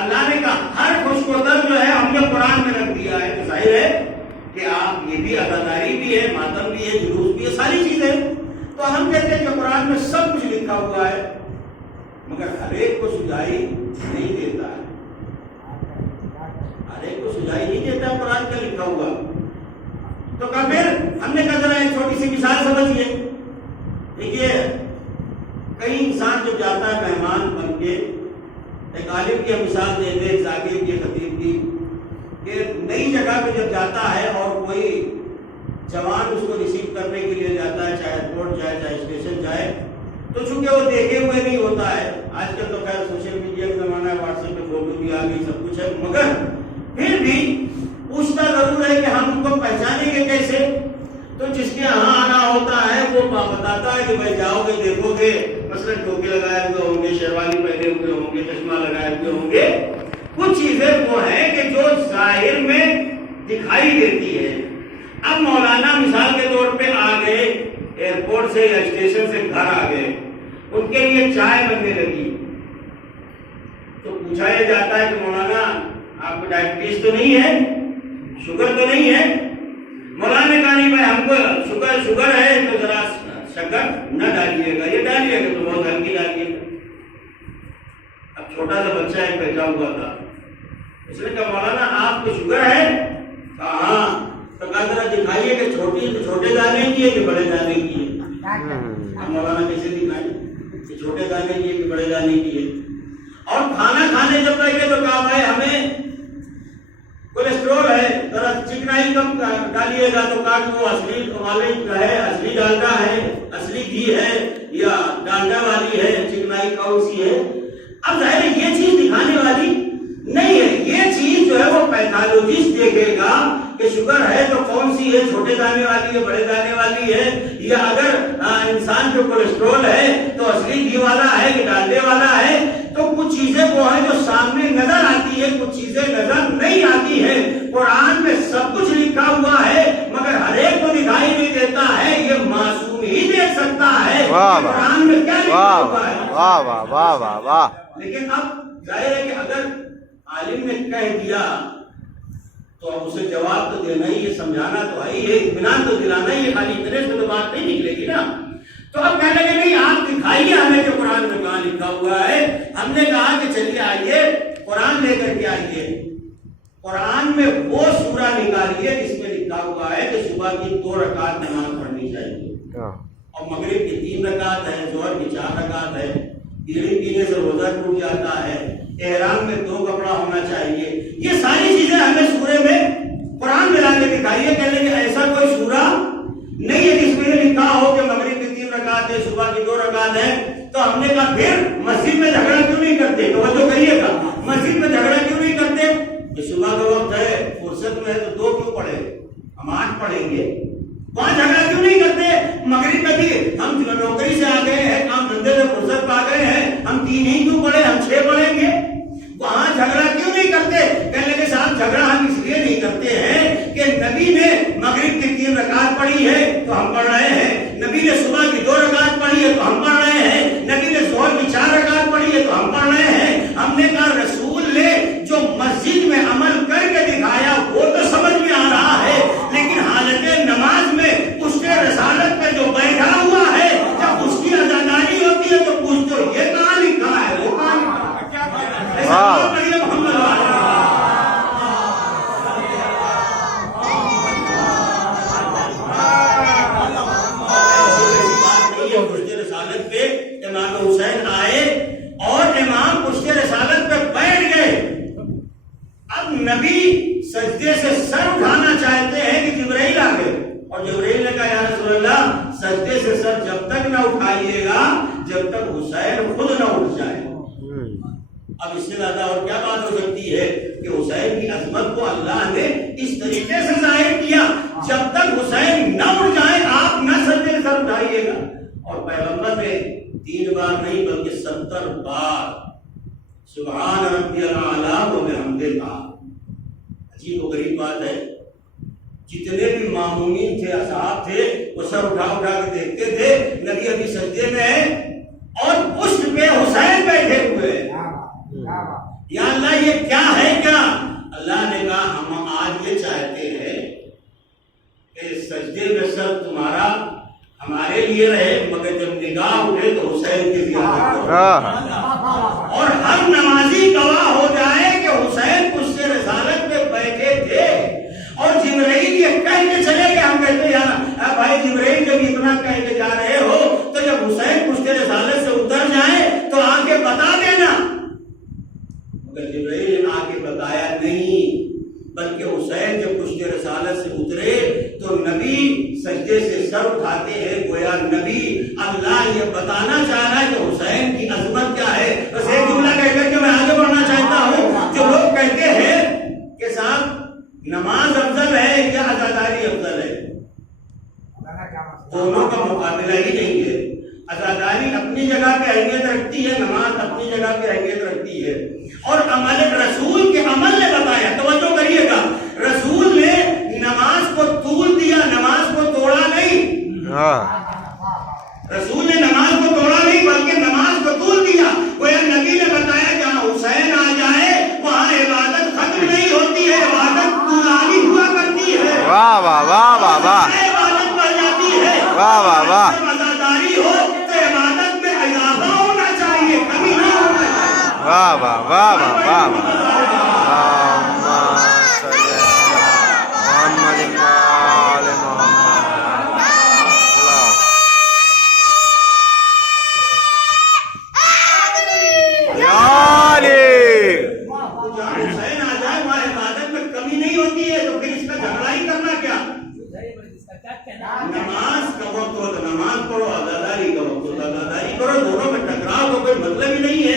اللہ نے کہا ہر خوش کو در جو ہے ہم نے قرآن میں رکھ دیا ہے، تو ظاہر ہے کہ آپ یہ بھی عزاداری بھی ہے، ماتم بھی ہے، جلوس بھی ہے، ساری چیزیں۔ تو ہم کہتے ہیں کہ قرآن میں سب کچھ لکھا ہوا ہے، مگر ہر ایک کو سجائی نہیں دیتا ہے، ہر ایک کو سجائی نہیں دیتا قرآن کا لکھا ہوا۔ تو کہا پھر ہم نے کہا ذرا ایک چھوٹی سی مثال سمجھیے۔ دیکھیے کئی انسان جب جاتا ہے مہمان بن کے، ایک عالم کی مثال دے دے، ایک ذاکر کی، خطیب کی، کہ نئی جگہ پہ جب جاتا ہے اور کوئی جوان اس کو ریسیو کرنے کے لیے جاتا ہے، چاہے ایئرپورٹ جائے چاہے اسٹیشن جائے، تو چونکہ وہ دیکھے ہوئے نہیں ہوتا ہے، آج کل تو خیر سوشل میڈیا کا زمانہ ہے، واٹس ایپ پہ فوٹو بھی آ گئی، سب کچھ ہے، مگر پھر بھی پوچھنا ضرور ہے کہ ہم ان کو پہچانیں گے کیسے؟ تو جس کے یہاں آنا ہوتا ہے وہ بتاتا ہے کہ بھائی جاؤ گے دیکھو گے، مثلا ٹوپی لگائے ہوئے ہوں گے، شیروانی پہنے ہوئے ہوں گے، چشمہ لگائے ہوئے ہوں گے، کچھ چیزیں وہ ہیں کہ جو ظاہر میں دکھائی دیتی ہے۔ اب مولانا مثال کے طور پہ آ گئے ایئرپورٹ سے یا اسٹیشن سے گھر آ گئے، ان کے لیے چائے بننے لگی، تو پوچھا یہ جاتا ہے کہ مولانا آپ کو ڈائبٹیز تو نہیں ہے، شوگر تو نہیں ہے؟ مولانا نے کہا نہیں بھائی ہم کو شوگر ہے تو ذرا شکر نہ ڈالیے گا، یہ ڈالیے گا تو بہت ہلکی ڈالیے گا۔ اب چھوٹا سا بچہ ایک بیٹھا ہوا تھا، اس نے کہا مولانا آپ کو شوگر ہے؟ کہا ہاں۔ تو کہا ذرا دکھائیے کہ چھوٹے دانے کی ہے کہ بڑے دانے کی ہے؟ اب مولانا کیسے دکھائیں کہ چھوٹے دانے کی ہے کہ بڑے دانے کی ہے؟ اور کھانا کھانے جب بیٹھے تو کہا بھائی ہمیں کولیسٹرول ہے، ذرا چکنائی کم ڈالیے گا، تو کہا کہ وہ اصلی والے ہے، اصلی ڈالڈا ہے، اصلی گھی ہے یا ڈالڈا والی ہے، چکنائی کون سی ہے؟ اب ظاہر ہے یہ چیز دکھانے والی نہیں ہے، یہ چیز جو ہے وہ پیتھالوجسٹ دیکھے گا کہ شوگر ہے تو کون سی ہے، چھوٹے دانے والی ہے، بڑے دانے والی ہے، یا اگر انسان جو کولیسٹرول ہے تو اصلی گھی والا ہے کہ ڈالڈے والا ہے۔ تو کچھ چیزیں وہ ہیں جو سامنے نظر آتی ہے، کچھ چیزیں نظر نہیں آتی ہے۔ قرآن میں سب کچھ لکھا ہوا ہے مگر ہر ایک کو دکھائی نہیں دیتا ہے، یہ معصوم ہی دیکھ سکتا ہے قرآن میں کیا لکھا ہوا ہے۔ واہ واہ واہ واہ واہ۔ لیکن اب ظاہر ہے کہ اگر عالم نے کہہ دیا تو اب اسے جواب تو دینا ہی ہے، سمجھانا تو ہے ہی ہے، اطمینان تو دلانا ہی ہے، خالی اتنے سے تو بات نہیں نکلے گی نا۔ تو اب کہنے لگے نہیں آپ دکھائیے ہمیں کہ قرآن میں کہاں لکھا ہوا ہے۔ ہم نے کہا کہ چلیے آئیے قرآن لے کر کے آئیے، قرآن میں وہ سورہ نکالیے جس میں لکھا ہوا ہے کہ صبح کی 2 رکعت نماز پڑھنی چاہیے، اور مغرب کی 3 رکعت ہے، ظہر کی 4 رکعت ہے، بیڑی پینے سے روزہ ٹوٹ جاتا ہے، احرام میں 2 کپڑا ہونا چاہیے۔ یہ ساری چیزیں ہمیں سورے میں قرآن میں لا کے دکھائیے۔ کہنے کہ ایسا کوئی سورہ نہیں ہے جس میں لکھا ہو کہ مغرب کی 3 رکعت ہے، صبح کی 2 رکعت ہے۔ تو ہم نے کہا پھر مسجد میں جھگڑا کیوں نہیں کرتے؟ توجہ کریے گا، مسجد میں جھگڑا کیوں نہیں کرتے؟ کہ صبح کا وقت ہے، فرصت میں ہے تو 2 کیوں پڑھے، ہم 8 پڑھیں گے۔ وہاں جھگڑا کیوں نہیں کرتے؟ مغرب میں بھی ہم نوکری سے آ گئے ہیں، کام دھندے سے فرصت پا گئے ہیں، ہم 3 ہی کیوں پڑھے، ہم 6 پڑھیں گے۔ وہاں جھگڑا کیوں نہیں کرتے؟ کہنے لگے صاحب جھگڑا ہم اس لیے نہیں کرتے ہیں کہ نبی نے مغرب کی 3 رکعت پڑھی ہے تو ہم پڑھ رہے ہیں، نبی نے صبح کی 2 رکعت پڑھی ہے تو ہم پڑھ رہے ہیں، نبی نے ظہر کی 4 رکعت پڑھی ہے تو ہم پڑھ رہے ہیں۔ ہم نے کہا رسول نے جو مسجد میں عمل کر کے دکھایا وہ تو سمجھ میں آ رہا ہے، لیکن حالت نماز میں اس کے رسالت پہ جو بیٹھا ہوا ہے جب اس کی عزاداری ہوتی ہے تو پوچھتے ہو یہ کہاں لکھا ہے، وہ کہاں لکھا ہے؟ رسالت پہ امام حسین آئے اور امام پشت رسالت پہ بیٹھ گئے۔ اب نبی سجدے سے سر اٹھانا چاہتے ہیں کہ جبرائیل آ گئے، اور جبرائیل نے کہا یا رسول اللہ سجدے سے سر جب تک نہ اٹھائیے گا جب تک حسین خود نہ اٹھ جائے۔ اب اس سے زیادہ اور کیا بات ہو سکتی ہے کہ حسین کی عظمت کو اللہ نے اس طریقے سے ظاہر کیا جب تک حسین نہ اٹھ جائے آپ نہ سجدے سے سر اٹھائیے گا۔ اور پیغمبر نے 3 بار نہیں بلکہ 70 بار سبحان ربی الاعلی و بحمدہ کہا۔ عجیب و غریب بات ہے، جتنے بھی معمومین تھے، اصحاب تھے، وہ سر اٹھا اٹھا کے دیکھتے تھے نبی ابھی سجدے میں ہے اور پشت پہ حسین بیٹھے ہوئے ہیں۔ یا اللہ یہ کیا ہے کیا؟ اللہ نے کہا ہم آج یہ چاہتے ہیں کہ سجدے میں سر تمہارا ہمارے لیے رہے، مگر جب نگاہ اٹھے تو حسین کی زیارت کرو، اور ہر نمازی گواہ ہو جائے کہ حسین کچھ سے رسالت میں بیٹھے تھے، اور جبرائیل یہ کہہ کے چلے کہ ہم کہتے ہیں بھائی جبرائیل جب اتنا کہہ کے جا رہے ہو تو جب حسین کچھ سے رسالت سے اتر جائے تو آ کے بتا دینا، مگر جبرائیل نے آ کے بتایا نہیں، بلکہ حسین جب کچھ رسالت سے اترے تو نبی سجدے سے سر اٹھاتے ہیں، گویا نبی اللہ یہ بتانا چاہ رہا ہے کہ حسین کی عظمت کیا ہے۔ بس ایک جملہ کہہ کر کے میں آگے بڑھنا چاہتا ہوں، جو لوگ کہتے ہیں کہ صاحب نماز افضل ہے یا عزاداری افضل ہے، دونوں کا مقابلہ ہی نہیں ہے۔ عزاداری اپنی جگہ پہ اہمیت رکھتی ہے، نماز اپنی جگہ پہ اہمیت رکھتی ہے، اور عمل رسول کے عمل نے بتایا، توجہ کریے گا، رسول نے نماز کو طول دیا، نماز کو توڑا نہیں، رسول نے نماز کو توڑا نہیں بلکہ نماز کو طول دیا۔ گویا نبی نے بتایا جہاں حسین آ جائے وہاں عبادت ختم نہیں ہوتی ہے، عبادت طولانی ہوا کرتی ہے، واہ واہ واہ واہ واہ، عبادت بڑھ جاتی ہے، واہ واہ واہ، عزاداری ہو تو عبادت میں اضافہ ہونا چاہیے، کمی نہ ہونا چاہیے۔ واہ واہ واہ واہ واہ واہ، حسین آ جائے وہاں عبادت میں کمی نہیں ہوتی ہے، تو پھر اس کا جھگڑا ہی کرنا کیا؟ نماز کا وقت ہو تو نماز پڑھو، عزاداری کا وقت ہو تو عزاداری کرو، دونوں میں ٹکراؤ کا کوئی مطلب ہی نہیں ہے۔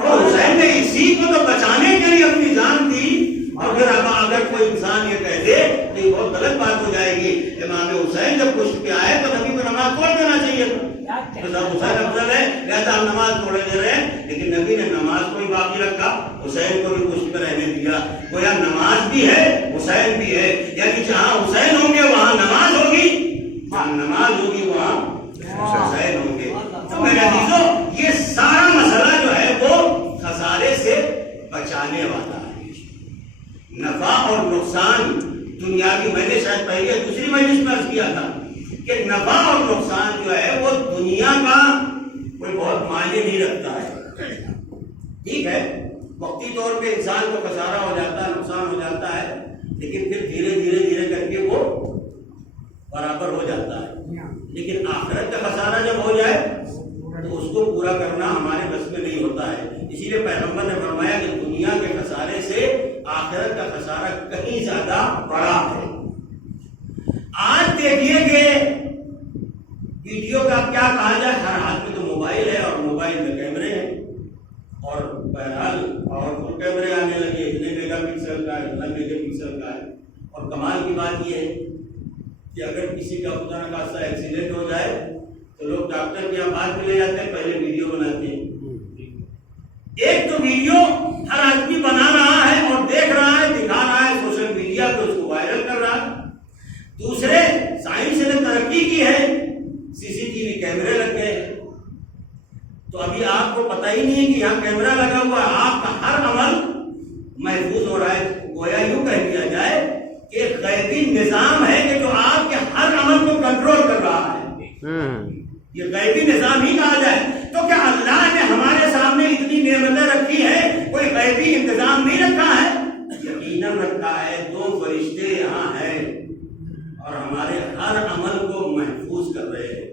اور حسین نے اسی کو تو بچانے کے لیے اپنی جان دی، اور پھر اگر کوئی انسان یہ کہہ دے تو یہ بہت غلط بات ہو جائے گی۔ امام حسین جب کشت پہ آئے تو نبی کو نماز توڑ دینا چاہیے تھا، حسین افضل ہے لہذا ہم نماز توڑے دے رہے ہیں، لیکن نبی نے نماز کو ہی باقی رکھا، حسین کو بھی کشت پہ رہنے دیا۔ گویا نماز بھی ہے حسین بھی ہے، یعنی جہاں حسین ہوں گے وہاں نماز ہوگی، جہاں نماز ہوگی وہاں حسین ہوں گے۔ تو میرے عزیزو یہ سارا مسئلہ جو ہے وہ خسارے سے بچانے والا ہے، نفع اور نقصان دنیاوی۔ میں نے شاید پہلے دوسری مجلس میں عرض کیا تھا کہ نفع اور نقصان جو ہے وہ دنیا کا کوئی بہت معنی نہیں رکھتا ہے، ٹھیک ہے، وقتی طور پہ انسان کو خسارہ ہو جاتا ہے، نقصان ہو جاتا ہے، لیکن پھر دھیرے دھیرے دھیرے کر کے وہ برابر ہو جاتا ہے۔ لیکن آخرت کا خسارہ جب ہو جائے تو اس کو پورا کرنا ہمارے بس میں نہیں ہوتا ہے، اسی لیے پیغمبر نے فرمایا کہ دنیا کے خسارے سے آخرت کا خسارہ کہیں زیادہ بڑا ہے۔ آج دیکھیے کہ ویڈیو کا کیا کہا جائے، ہر ہاتھ میں تو موبائل ہے اور موبائل میں کیمرے ہیں، اور بہرحال پاورفل کیمرے آنے لگے، اتنے میگا پکسل کا ہے، اتنا میگا پکسل کا ہے، اور کمال کی بات یہ ہے کہ اگر کسی کا خدا نہ خاصہ ایکسیڈنٹ ہو جائے تو لوگ ڈاکٹر کے یہاں بعد میں لے جاتے ہیں، پہلے ویڈیو بناتے ہیں۔ ایک تو ویڈیو ہر آدمی بنا رہا ہے اور دیکھ رہا ہے، دکھا رہا ہے سوشل میڈیا پہ، اس کو وائرل کر رہا ہے۔ دوسرے سائنس نے ترقی کی ہے، CCTV کیمرے لگ گئے، تو ابھی آپ کو پتہ ہی نہیں ہے کہ یہاں کیمرہ لگا ہوا ہے، آپ کا ہر عمل محفوظ ہو رہا ہے۔ گویا یوں کہہ دیا جائے کہ غیبی نظام ہے کہ جو آپ کے ہر عمل کو کنٹرول کر رہا ہے، یہ غیبی نظام ہی کہا جائے۔ تو کیا اللہ نے ہمارے سامنے اتنی نعمتیں رکھی ہیں، کوئی غیبی انتظام نہیں رکھا ہے؟ یقیناً رکھا ہے، 2 فرشتے یہاں ہیں اور ہمارے ہر عمل کو محفوظ کر رہے ہیں۔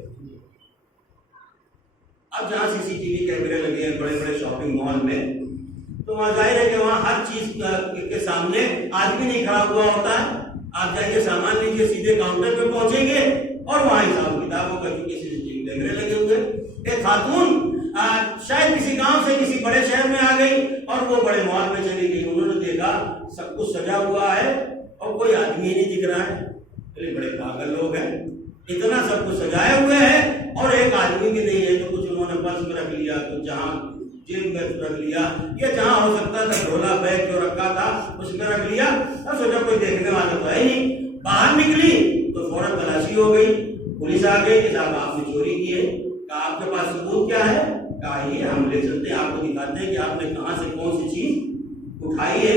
اب جہاں CCTV کیمرے لگے ہیں بڑے بڑے شاپنگ مال میں، تو وہاں ظاہر ہے کہ وہاں ہر چیز کے سامنے آدمی نہیں کھڑا ہوا ہوتا ہے، آپ جائیے سامان لیجیے، سیدھے کاؤنٹر پہ پہنچیں گے اور وہاں حساب کتاب ہوگا، کیونکہ CCTV کیمرے لگے ہوئے۔ ایک خاتون شاید کسی گاؤں سے کسی بڑے شہر میں آ گئی اور وہ بڑے مال میں چلی گئی، انہوں نے دیکھا سب کچھ سجا ہوا ہے اور کوئی آدمی ہی نہیں دکھ رہا ہے، بڑے پاگل لوگ ہیں، اتنا سب کچھ سجائے ہوئے ہیں اور ایک آدمی بھی نہیں ہے، تو کچھ انہوں نے پرس میں رکھ لیا، کچھ جہاں جیب میں رکھ لیا، یا جہاں ہو سکتا تھا ڈھولا بیگ جو رکھا تھا اس میں رکھ لیا، اور سوچا کوئی دیکھنے والا تو ہے نہیں۔ باہر نکلی تو فوراً تلاشی ہو گئی، پولیس آ گئی کہ صاحب آپ نے چوری کی ہے، کہا آپ کے پاس ثبوت کیا ہے؟ کہا یہ ہم لے چلتے ہیں، آپ کو دکھاتے ہیں کہ آپ نے کہاں سے کون سی چیز اٹھائیے،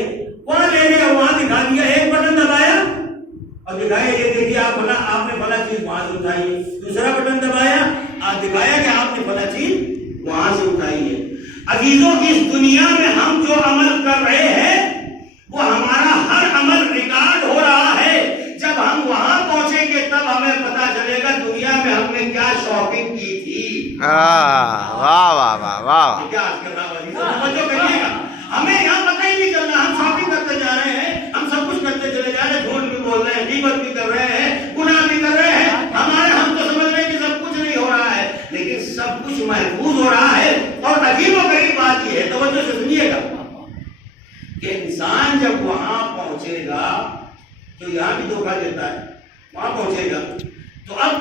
وہاں لے گئے، وہاں دکھا دیا، ایک بٹن دبایا اور دکھایا یہ دیکھیے آپ نے فلاں چیز وہاں سے اٹھائی ہے، دوسرا بٹن دبایا آپ دکھایا کہ آپ نے فلاں چیز وہاں سے اٹھائی ہے۔ عزیزوں اس دنیا میں ہم جو عمل کر رہے ہیں وہ ہمارا ہر عمل ریکارڈ ہو رہا ہے، جب ہم وہاں پہنچیں گے تب ہمیں پتا چلے گا دنیا میں ہم نے کیا شاپنگ کی تھی۔ واہ واہ واہ واہ، کیا آج کر رہا ہے، ہمیں یہاں پتہ ہی نہیں چل رہا، ہم شاپنگ کرتے جا رہے ہیں، ہم سب کچھ کرتے چلے جا رہے ہیں، جھوٹ بھی بول رہے ہیں، غیبت بھی کر رہے ہیں، گناہ بھی کر رہے ہیں، ہم تو سمجھ رہے ہیں کہ سب کچھ نہیں ہو رہا ہے، لیکن سب کچھ محفوظ ہو رہا ہے۔ اور عجیب و غریب بات یہ ہے، توجہ سے سنیے گا، کہ انسان جب وہاں پہنچے گا تو یہاں بھی دھوکہ دیتا ہے، وہاں پہنچے گا تو اب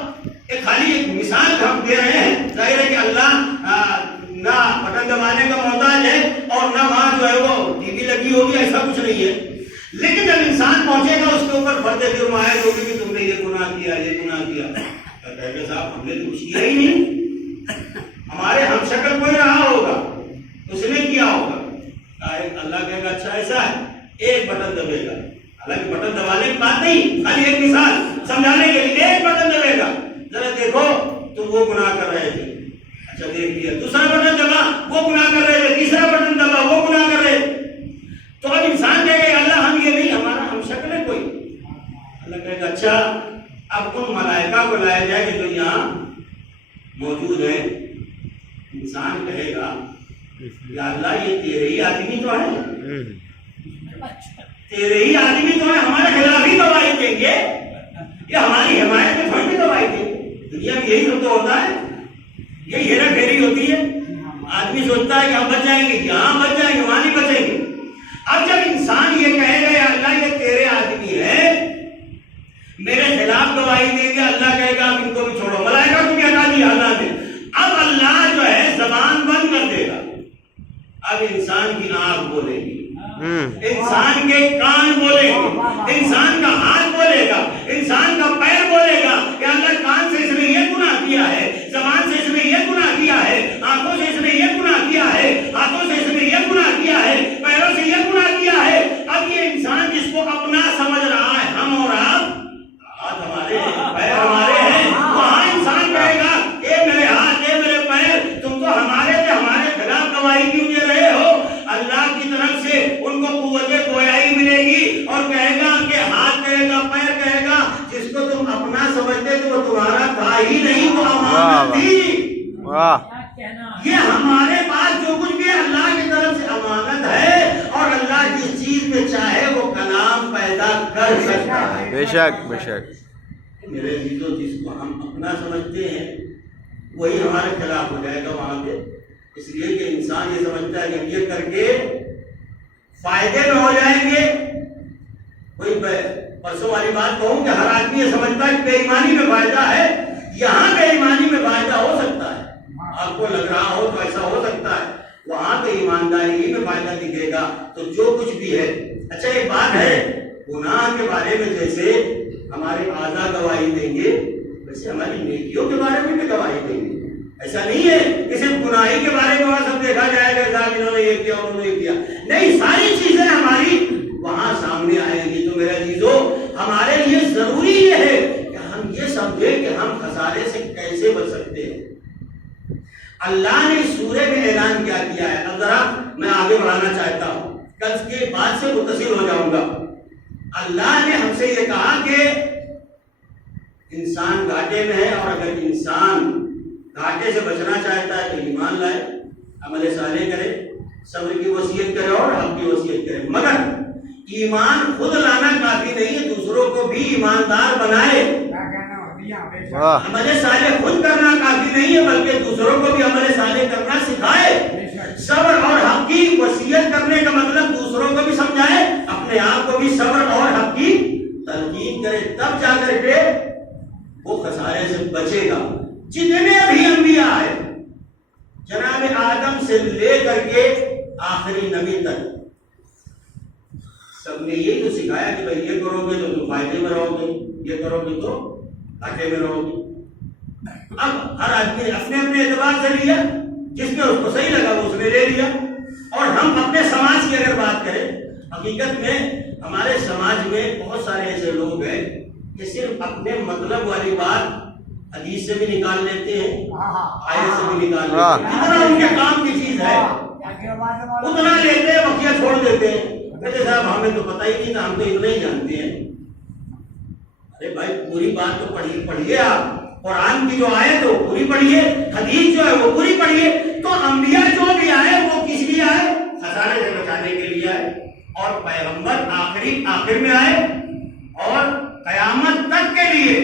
ایک خالی ایک مثال ہم دے رہے ہیں، ظاہر ہے کہ اللہ نہ بٹن دبانے کا محتاج ہے اور نہ وہاں جو ہے وہ ٹی وی لگی ہوگی، ایسا کچھ نہیں ہے، لیکن جب انسان پہنچے گا اس کے اوپر فرد جرم عائد ہوگی کہ تم نے یہ گناہ کیا، یہ گناہ کیا، کہے گا صاحب ہم نے تو کچھ کیا ہی نہیں، ہمارے ہم شکل کوئی رہا ہوگا، اس نے کیا ہوگا۔ اللہ کہے گا اچھا ایسا ہے، ایک بٹن دبے گا، حالانکہ بٹن دبانے کی بات نہیں، خالی ایک مثال سمجھانے کے لیے، ایک بٹن دبے گا، ذرا دیکھو تم وہ گناہ کر رہے تھے، اچھا دیکھ لیا، دوسرا بٹن دبا وہ گناہ کر رہے تھے، تیسرا بٹن دبا وہ گناہ کر رہے تھے، تو اب انسان کہے گا اللہ ہم یہ نہیں، ہمارا ہم شکل ہے کوئی، اللہ کہے گا اچھا اب ان ملائکہ کو لایا جائے کہ جو یہاں موجود ہیں، انسان کہے گا یا اللہ یہ تیرے ہی آدمی تو ہے، تیرے ہی آدمی تو ہے، ہمارے خلاف ہی گواہی دیں گے، یہ ہماری حمایت میں تھوڑی گواہی دیں گے، دنیا میں یہی سب تو ہوتا ہے، یہ ہیرا پھیری ہوتی ہے، آدمی سوچتا ہے کہ ہم بچ جائیں گے، یہاں بچ جائیں گے، وہاں نہیں بچیں گے۔ اب جب انسان یہ کہے گا یا اللہ یہ تیرے آدمی ہے، میرے خلاف گواہی دیں گے، اللہ کہے گا اب ان کو بھی چھوڑو، ملائکہ کو بھی ہٹا دیا اللہ نے، اب اللہ جو ہے زبان بند کر دے گا، اب انسان کی آنکھ بولے گی، انسان کے کان بولے گے، انسان کا ہاتھ بولے گا، انسان کا پیر بولے گا کہ اللہ کان سے اس نے یہ گناہ کیا ہے، زبان سے اس نے یہ گناہ کیا ہے، آنکھوں سے اس نے یہ گناہ کیا ہے، ہاتھوں سے اس نے یہ گناہ کیا ہے، پیروں سے یہ گناہ کیا ہے۔ اب یہ انسان جس کو اپنا سمجھ رہا ہے، ہم اور آپ، ہاتھ ہمارے پیر ہمارے ہیں، وہاں انسان کہے گا اے میرے ہاتھ، اے میرے پیر، تم تو ہمارے تھے، ہمارے خلاف گواہی کیوں دے رہے ہو؟ اللہ کی طرف سے ان کو قوت گویائی ملے گی اور کہے گا کہ ہاتھ کہے گا، پیر کہے گا، جس کو تم اپنا سمجھتے تھے وہ تمہارا تھا ہی نہیں، وہ امانت تھی، یہ ہمارے پاس جو کچھ بھی اللہ کی طرف سے امانت ہے، اور اللہ جس چیز میں چاہے وہ کلام پیدا کر سکتا ہے، بے شک بے شک۔ میرے عزیزو جس کو ہم اپنا سمجھتے ہیں وہی ہمارے خلاف ہو جائے گا وہاں پہ، اس لیے کہ انسان یہ سمجھتا ہے کہ یہ کر کے فائدے میں ہو جائیں گے۔ وہی پرسوں والی بات کہوں کہ ہر آدمی یہ سمجھتا ہے کہ بے ایمانی میں فائدہ ہے، یہاں بے ایمانی میں فائدہ ہو سکتا ہے، آپ کو لگ رہا ہو تو ایسا ہو سکتا ہے، وہاں پہ ایمانداری میں فائدہ دکھے گا، تو جو کچھ بھی ہے۔ اچھا ایک بات ہے، گناہ کے بارے میں جیسے ہمارے اعضاء گواہی دیں گے ویسے ہماری نیکیوں کے بارے میں بھی گواہی دیں گے، ایسا نہیں ہے کہ صرف گناہی کے بارے میں وہاں سب دیکھا جائے گا صاحب انہوں نے یہ کیا انہوں نے یہ کیا، نہیں، ساری چیزیں ہماری وہاں سامنے آئیں گی۔ تو میرے عزیزو ہمارے لیے ضروری یہ ہے کہ ہم یہ سمجھیں کہ ہم خسارے سے کیسے بچ سکتے ہیں۔ اللہ نے اس سورے میں اعلان کیا ہے، اب ذرا میں آگے بڑھانا چاہتا ہوں، کل کے بعد سے متصل ہو جاؤں گا۔ اللہ نے ہم سے یہ کہا کہ انسان گھاٹے میں ہے، اور اگر انسان گھاٹے سے بچنا چاہتا ہے تو ایمان لائے، عمل صالح کرے، صبر کی وصیت کرے اور حق کی وصیت کرے، مگر ایمان خود لانا کافی نہیں ہے، دوسروں کو بھی ایماندار بنائے۔ عمل صالح خود کرنا کافی نہیں ہے بلکہ دوسروں کو بھی عمل صالح کرنا سکھائے۔ صبر اور حق کی وصیت کرنے کا مطلب دوسروں کو بھی سمجھائے، اپنے آپ کو بھی صبر اور حق کی تلقین کرے، تب جا کر کے وہ خسارے سے بچے گا۔ جتنے بھی انبیاء آئے، جناب آدم سے لے کر کے آخری نبی تک، سب نے یہ تو سکھایا کہ بھائی یہ کرو گے تو تم فائدے میں رہو گے، یہ کرو گے تو گھاٹے میں رہو گے۔ اب ہر آدمی نے اپنے اپنے اعتبار سے لیا، جس میں اس کو صحیح لگا وہ اس نے لے لیا۔ اور ہم اپنے سماج کی اگر بات کریں حقیقت میں ہمارے سماج میں بہت سارے ایسے لوگ ہیں کہ صرف اپنے مطلب والی بات حدیث سے بھی نکال لیتے ہیں، آیت سے بھی نکال لیتے ہیں، جتنا ان کے کام کی چیز ہے اتنا لیتے ہیں، بقیہ چھوڑ دیتے ہیں، کہتے صاحب ہمیں تو پتہ ہی نہیں تھا، ہم تو اتنا ہی جانتے ہیں۔ ارے بھائی پوری بات تو پڑھیے آپ، قرآن کی جو آیت وہ پوری پڑھیے، حدیث جو ہے وہ پوری پڑھیے۔ تو انبیاء جو بھی آئے وہ کس لیے آئے؟ خسارے سے بچانے کے لیے آئے، اور پیغمبر آخر میں آئے، اور قیامت تک کے لیے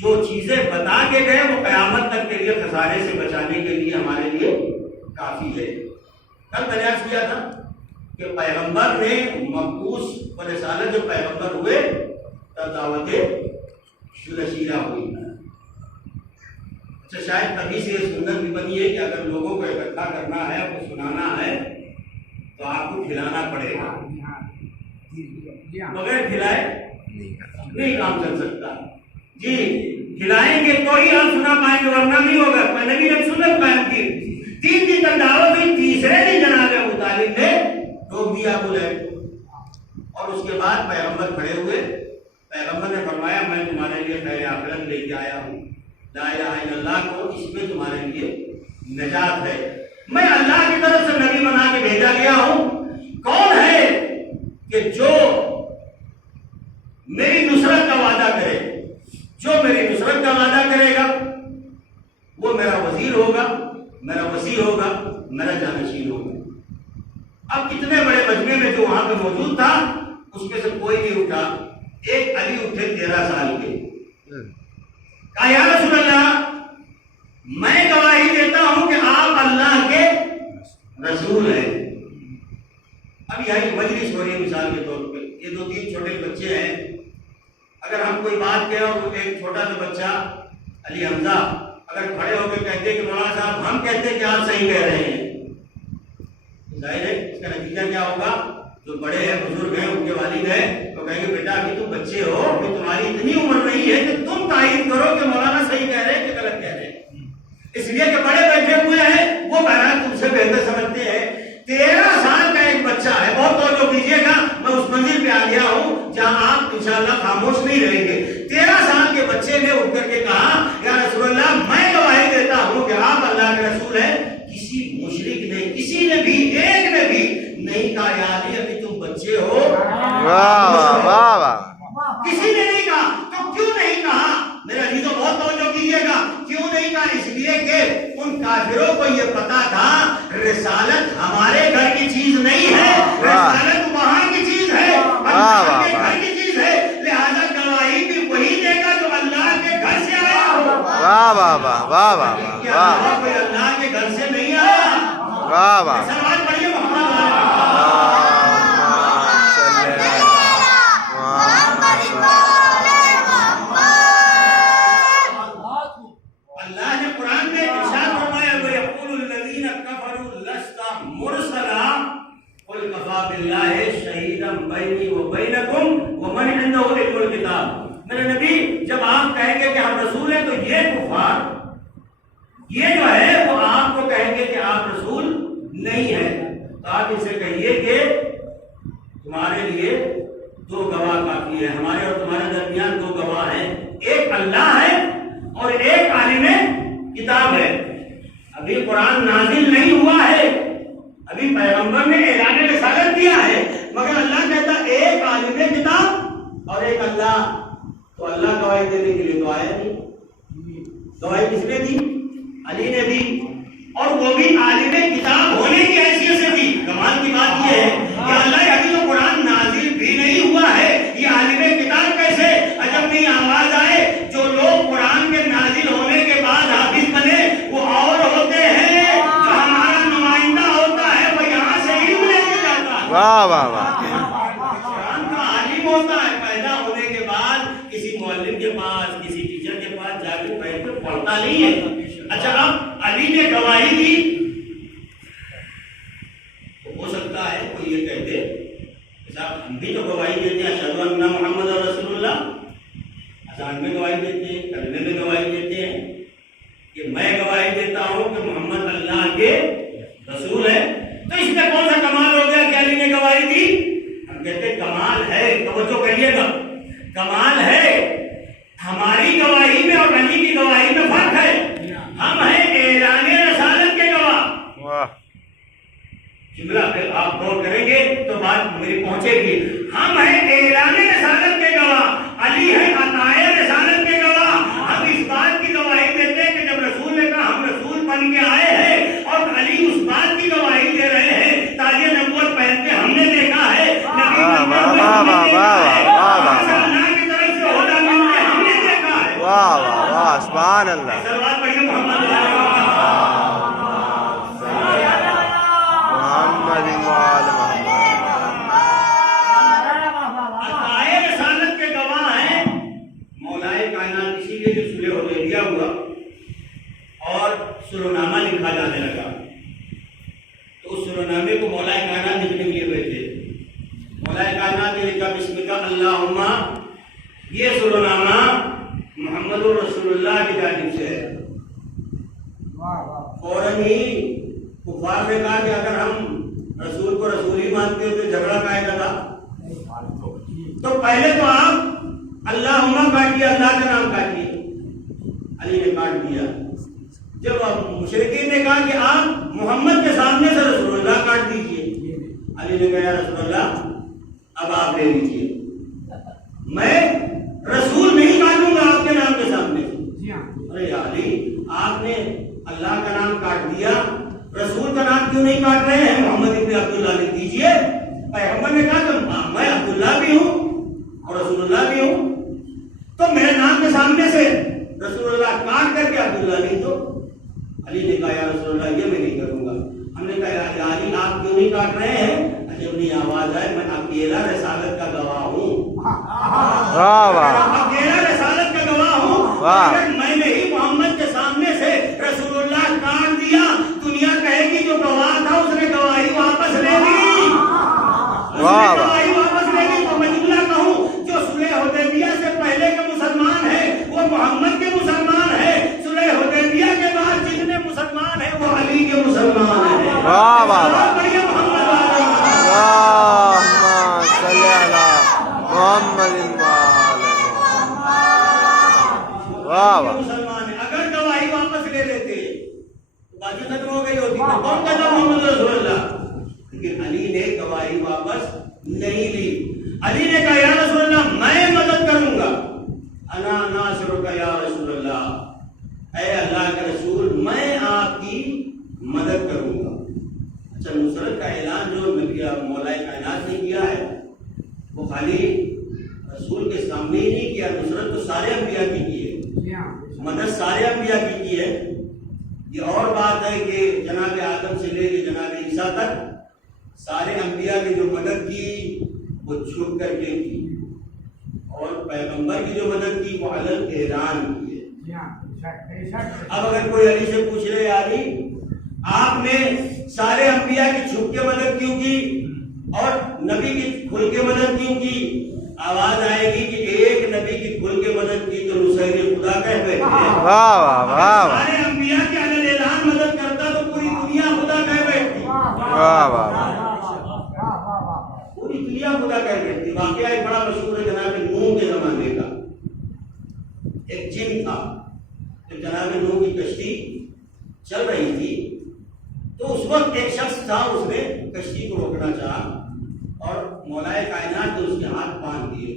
جو چیزیں بتا کے گئے وہ قیامت تک کے لیے خسارے سے بچانے کے لیے ہمارے لیے کافی ہے۔ کل میں نے عرض کیا تھا کہ پیغمبر نے مبعوث و رسالت جو پیغمبر ہوئے تب دعوت شورشیرہ ہوئی۔ اچھا شاید تبھی سے یہ سنت بھی بنی ہے کہ اگر لوگوں کو اکٹھا کرنا ہے، کو سنانا ہے تو آپ کو کھلانا پڑے گا، بغیر کھلائے نہیں کام چل سکتا۔ جی کھلائیں گے تو ہی ہم سنا پائیں گے، ورنہ نہیں ہوگا۔ نبی نے سنت قائم کی، 3 دن تک دعوت ہوئی، تیسرے دن جناب ابو طالب نے روک دیا بولے، اور اس کے بعد پیغمبر کھڑے ہوئے، پیغمبر نے فرمایا میں تمہارے لیے خیر آخرت لے کے آیا ہوں، لا الہ الا اللہ کو اس میں تمہارے لیے نجات ہے، میں اللہ کی طرف سے نبی بنا کے بھیجا گیا ہوں۔ کون ہے کہ جو میری نصرت کا وعدہ کرے؟ جو میری نصرت کا وعدہ کرے گا وہ میرا وزیر ہوگا، میرا وسیع ہوگا، میرا جانشین ہوگا۔ اب کتنے بڑے مجمع میں جو وہاں پہ موجود تھا اس میں سے کوئی نہیں اٹھا، ایک علی اٹھے 13 سال کے، کہا یا رسول اللہ میں گواہی دیتا ہوں کہ آپ اللہ کے رسول ہیں۔ اب یہاں مجلس ہو رہی ہے مثال کے طور پہ، یہ 2-3 چھوٹے بچے ہیں، اگر ہم کوئی بات کہیں اور ایک چھوٹا سا بچہ علی حمزہ اگر کھڑے ہو کے کہتے کہ مولانا صاحب ہم کہتے ہیں کہ آپ صحیح کہہ رہے ہیں، ظاہر ہے اس کا نتیجہ کیا ہوگا؟ جو بڑے ہیں، بزرگ ہیں، ان کے والد ہیں، تو کہیں گے بیٹا ابھی تم بچے ہو، ابھی تمہاری اتنی عمر نہیں ہے کہ تم تائید کرو کہ مولانا صحیح کہہ رہے ہیں کہ غلط کہہ رہے ہیں، اس لیے کہ بڑے بیٹھے ہوئے ہیں، وہ بہرحال تم سے بہتر سمجھتے ہیں۔ 13 سال کا ایک بچہ ہے، بہت توجہ کیجیے گا، میں اس منزل پہ آ گیا ہوں جہاں آپ انشاءاللہ خاموش نہیں رہیں گے۔ 13 سال کے بچے نے اٹھ کر کے کہا یا رسول اللہ میں گواہی دیتا ہوں کہ آپ اللہ کے رسول ہیں۔ کسی مشرک نے، کسی نے بھی، ایک نے بھی نہیں کہا یا علی ابھی تم بچے ہو، واہ واہ واہ، کسی نے نہیں کہا۔ تو کیوں نہیں کہا؟ میرا عزیزو بہت توجہ کیجیے گا، کیوں نہیں کہا؟ اس لیے کہ ان کافروں کو یہ پتا تھا رسالت ہمارے گھر کی چیز نہیں ہے، رسالت وہاں کی چیز ہے، اللہ کے گھر کی چیز ہے، لہذا گواہی بھی وہی دے گا جو اللہ کے گھر سے آیا ہو۔ واہ واہ واہ واہ واہ واہ، کوئی اللہ کے گھر سے نہیں آیا۔ واہ واہ، سلوات پڑھیے محمد اللہ نے قرآن میں ارشاد فرمایا وَيَقُولُ الَّذِينَ كَفَرُوا لَسْتَ مُرْسَلًا قُلْ كَفَىٰ بِاللَّهِ شَهِيدًا بَيْنِي وَبَيْنَكُمْ وَمَنْ عِندَهُ عِلْمُ الْكِتَابِ۔ میرے نبی جب آپ کہیں گے کہ ہم رسول ہیں تو یہ کفار یہ جو ہے وہ آپ کو کہیں گے کہ آپ رسول نہیں ہیں، تو آپ ان سے کہیے کہ تمہارے لیے 2 گواہ کافی ہے، ہمارے اور تمہارے درمیان 2 گواہ ہیں، ایک اللہ ہے اور ایک عالم کتاب ہے۔ ابھی قرآن نازل نہیں ہوا ہے، ابھی پیغمبر نے اعلان رسالت کیا ہے، مگر اللہ کہتا ایک عالم کتاب اور ایک اللہ۔ تو اللہ گواہی دینے کے لیے تو آیا نہیں، گواہی کس نے دی؟ علی نے دی، اور وہ بھی عالم کتاب ہونے کی حیثیت سے دی۔ کمال کی بات یہ ہے کہ اللہ ابھی تو قرآن نازل بھی نہیں ہوا ہے، یہ عالم کتاب کیسے؟ عجب نہیں آواز آئے جو لوگ قرآن کے نازل ہونے کے بعد حافظ بنے وہ اور ہوتے ہیں، جو ہمارا نمائندہ ہوتا ہے وہ یہاں سے علم لے کے جاتا ہے۔ واہ واہ واہ، قرآن کا عالم ہوتا ہے، پیدا ہونے کے بعد کسی معلم کے پاس، کسی ٹیچر کے پاس جا کے بیٹھ کر پڑھتا نہیں ہے۔ اچھا اب علی نے گواہی دی، تو ہو سکتا ہے کوئی یہ کہہ دے صاحب ہم بھی تو گواہی دیتے ہیں اشہد ان محمد رسول اللہ، اذان میں گواہی دیتے ہیں، کلمے میں گواہی دیتے ہیں، کہ میں گواہی دیتا ہوں کہ محمد اللہ کے رسول ہے، تو اس میں کون سا کمال ہو گیا کہ علی نے گواہی آپ غور کریں گے تو بات میری پہنچے گی. ہم ہیں اعلان رسالت کے گواہ، علی ہے عطائے رسالت کے گواہ. ہم اس بات کی گواہی دیتے ہیں کہ جب رسول نے کہا ہم رسول بن کے آئے ہیں، اور علی اس بات کی گواہی دے رہے ہیں تاج نبوت پہن کے ہم نے دیکھا ہے، نبی بنتے ہوئے ہم نے دیکھا ہے، اللہ کی طرف سے عہدہ مل کے ہم نے دیکھا ہے. واہ واہ واہ سبحان اللہ. سلوات پڑھیے محمد محمد وآل محمد. عطائے رسالت کے گواہ ہیں مولائے کائنات. اسی لیے جو صلح حدیبیہ ہوا اور سرونامہ لکھا جانے لگا تو اس سرونامے کو مولائے کائنات لکھنے کے لیے بھیجے. مولائے کائنات نے لکھا بسم کا اللہم، یہ سرونامہ محمد رسول اللہ کی جانب سے ہے. فوراً ہی کفار نے کہا کہ اگر ہم رسول کو رسول ہی مانتے ہو تو جھگڑا کائے کا تھا. تو پہلے تو آپ اللہم کاٹیے، اللہ کا نام کاٹیے. علی نے کاٹ دیا. جب مشرکین نے کہا کہ آپ محمد کے سامنے سے رسول اللہ کاٹ دیجئے، علی نے کہا یا رسول اللہ اب آپ لے لیجئے، میں رسول نہیں کاٹوں گا آپ کے نام کے سامنے. ارے علی آپ نے اللہ کا نام کاٹ دیا، رسول کا نام کیوں نہیں کاٹ رہے ہیں؟ محمد ابن عبداللہ لکھ دیجئے. پیغمبر نے کہا کہ میں عبداللہ بھی ہوں اور رسول اللہ بھی ہوں، تو میرے نام کے سامنے سے رسول اللہ کاٹ کر کے عبداللہ نہیں. تو علی نے کہا یا رسول اللہ یہ میں نہیں کروں گا. ہم نے کہا یا علی آپ کیوں نہیں کاٹ رہے ہیں؟ اپنی آواز آئے میں اکیلا رسالت کا گواہ ہوں. واہ واہ اکیلا رسالت کا گواہ ہوں. اگر میں نے ہی محمد کے سامنے سے رسول اللہ کاٹ دیا، دنیا کہے گی جو گواہ تھا اس نے گواہی واپس لے لی. گواہی واپس لے لی. تو میں جملہ کہوں جو صلح حدیبیہ سے پہلے کے مسلمان ہیں وہ محمد کے مسلمان ہیں، صلح حدیبیہ کے بعد جتنے مسلمان ہیں وہ علی کے مسلمان ہیں. واہ واہ واہ. بڑھیا محمد والا اللہم صلی علی محمد وآل محمد. واہ واہ. مسلمان ہیں. اگر گواہی واپس لے لیتے تو بات ختم ہو گئی ہوتی. کون کہتا محمد رسول اللہ؟ لیکن علی نے گواہی واپس نہیں لی. علی نے کہا یا رسول اللہ میں مدد کروں گا. انا ناصرک یا رسول اللہ، اے اللہ کے رسول میں آپ کی مدد کروں گا. اچھا نصرت کا اعلان جو نبی مولائے کائنات نے کیا ہے وہ خالی رسول کے سامنے ہی نہیں کیا، نصرت تو سارے انبیاء کی ہے، مدد سارے انبیاء کی ہے. یہ اور بات ہے کہ جناب آدم سے لے کے جناب عیسیٰ تک سارے انبیاء کی جو مدد کی وہ چھپ کر کے کی، اور پیغمبر کی جو مدد کی وہ علن اعلان کی ہے. اب اگر کوئی علی سے پوچھ رہے علی آپ نے سارے انبیاء کی چھپ کے مدد کیوں کی اور نبی کی کھل کے مدد کیوں کی؟ آواز آئے گی کہ ایک نبی کی کھل کے مدد کی تو نصیر خدا کہہ بیٹھے. واہ واہ واہ. سارے انبیاء کی علن اعلان مدد کرتا تو پوری دنیا خدا کہہ بیٹھتی. واہ واہ. پوری دنیا خدا کہہ بیٹھتی. واقعہ ایک بڑا مشہور ہے جناب نوح کے زمانے کا. ایک جن تھا، جب جناب نوح کی کشتی چل رہی تھی تو اس وقت ایک شخص تھا، اس نے کشتی کو روکنا چاہا اور مولائے کائنات نے اس کے ہاتھ باندھ دیے.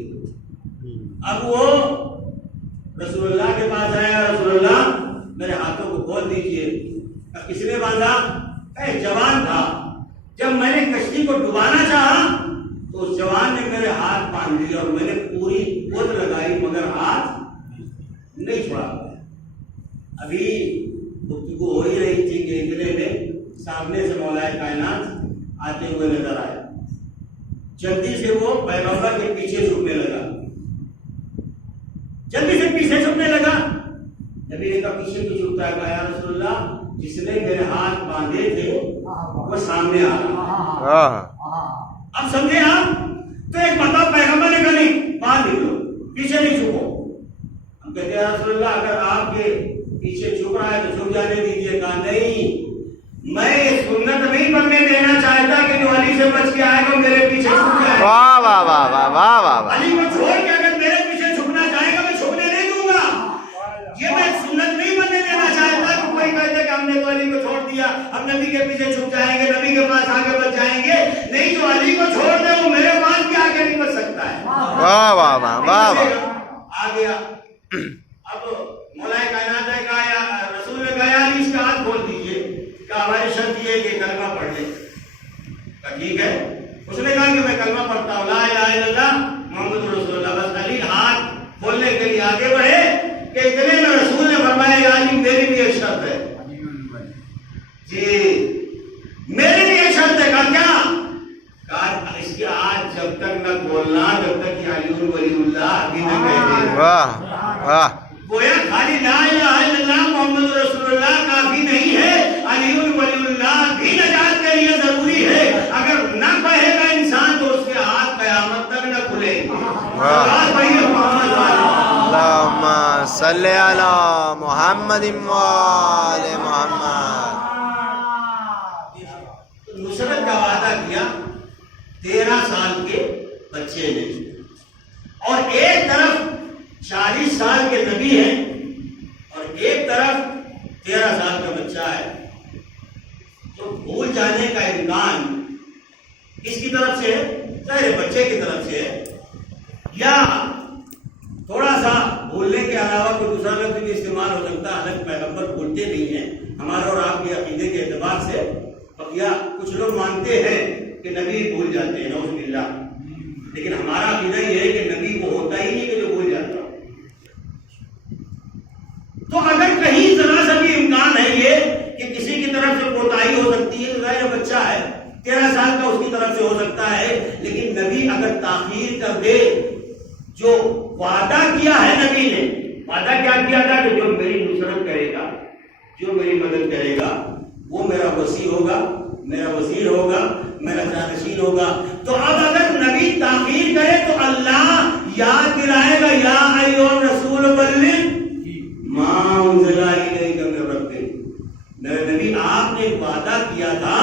اب وہ رسول اللہ کے پاس آیا، رسول اللہ میرے ہاتھوں کو کھول دیجئے. اب کس نے باندھا؟ ایک جوان تھا. جب میں نے کشتی کو ڈبانا چاہا تو اس جوان نے میرے ہاتھ باندھ دیے اور میں نے پوری قوت لگائی مگر ہاتھ نہیں چھوڑا. ابھی گفتگو ہو ہی رہی تھی کہ اتنے میں سامنے سے مولائے کائنات آتے ہوئے نظر آئے. جلدی سے وہ پیغمبر کے پیچھے چھپنے لگا، جلدی سے پیچھے چھپنے لگا. نبی نے کہا پیچھے کیوں چھپتا ہے؟ کہا یا رسول اللہ جس نے میرے ہاتھ باندھے تھے وہ سامنے آ رہا. اب سمجھے آپ؟ تو ایک بتاؤ پیغمبر نے کہا نہیں باندھ نکلو، پیچھے نہیں چھپو. ہم کہتے ہیں یا رسول اللہ اگر آپ کے پیچھے چھپ رہا ہے تو چھپ جانے دیجیے. کہا نہیں، میں سنت نہیں بننے دینا چاہتا کہ جو علی سے بچ کے آئے گا میرے پیچھے چھپ جائے. واہ واہ واہ واہ واہ واہ. علی کو چھوڑ کے اگر میرے پیچھے چھپنا چاہے گا میں چھپنے نہیں دوں گا. یہ میں سنت نہیں بننے دینا چاہتا کہ کوئی کہتے کہ ہم نے تو علی کو چھوڑ دیا اب نبی کے پیچھے چھپ جائیں گے، نبی کے پاس آگے بچ جائیں گے. واہ واہ واہ واہ واہ آ گیا. اب مولا کائنات نے کہا یا رسول نے کہا یار اس کا ہاتھ کھول دیجیے کہ ہماری شرط یہ ہے کہ کلمہ پڑھ لے. کہا ٹھیک ہے. اس نے کہا کہ میں کلمہ پڑھتا ہوں لا الہ الا اللہ محمد رسول اللہ. بس علی ہاتھ کھولنے کے لیے آگے بڑھے کہ اتنے میں رسول نے فرمایا یا علی میری بھی ایک شرط ہے. جی میری بھی ایک شرط ہے. کہا کیا؟ کہا اس کے آج جب تک نہ کھولنا جب تک کہ علی ولی اللہ ابھی نہ کہے. واہ واہ گویا خالی لا الہ الا اللہ محمد رسول اللہ کافی نہیں ہے, علی ولی اللہ بھی نجات کے لیے ضروری ہے. اگر نہ کہے گا انسان تو اس کے ہاتھ قیامت تک نہ کھلے. اللہم صلی علی محمد وآل محمد. نصرت کا وعدہ کیا 13 سال کے بچے نے, اور ایک طرف 40 سال کے نبی ہیں اور ایک طرف 13 سال کا بچہ ہے. تو بھول جانے کا امکان کس کی طرف سے ہے؟ ظاہر بچے کی طرف سے ہے, یا تھوڑا سا بھولنے کے علاوہ کوئی دوسرا لفظ بھی استعمال ہو سکتا ہے. حالانکہ پیغمبر بھولتے نہیں ہیں. ہمارے اور آپ کے عقیدے کے اعتبار سے یا کچھ لوگ مانتے ہیں کہ نبی بھول جاتے ہیں نعوذ باللہ, لیکن ہمارا عقیدہ یہ ہے کہ نبی وہ ہوتا ہی نہیں کہ جو بھول جاتا. تو اگر کہیں ذرا سا بھی امکان ہے یہ کہ کسی کی طرف سے کوتاہی ہو سکتی ہے, ظاہر بچہ ہے 13 سال کا اس کی طرف سے ہو سکتا ہے, لیکن نبی اگر تاخیر کر دے, جو وعدہ کیا ہے نبی نے, وعدہ کیا کیا تھا کہ جو میری نصرت کرے گا, جو میری مدد کرے گا وہ میرا وسیع ہوگا, میرا وزیر ہوگا, میرا جانشین ہوگا. تو اب اگر نبی تاخیر کرے تو اللہ یاد دلائے گا یا ایھا الرسول بلغ ما انزل الیک من ربک. میرے نبی آپ نے ایک وعدہ کیا تھا,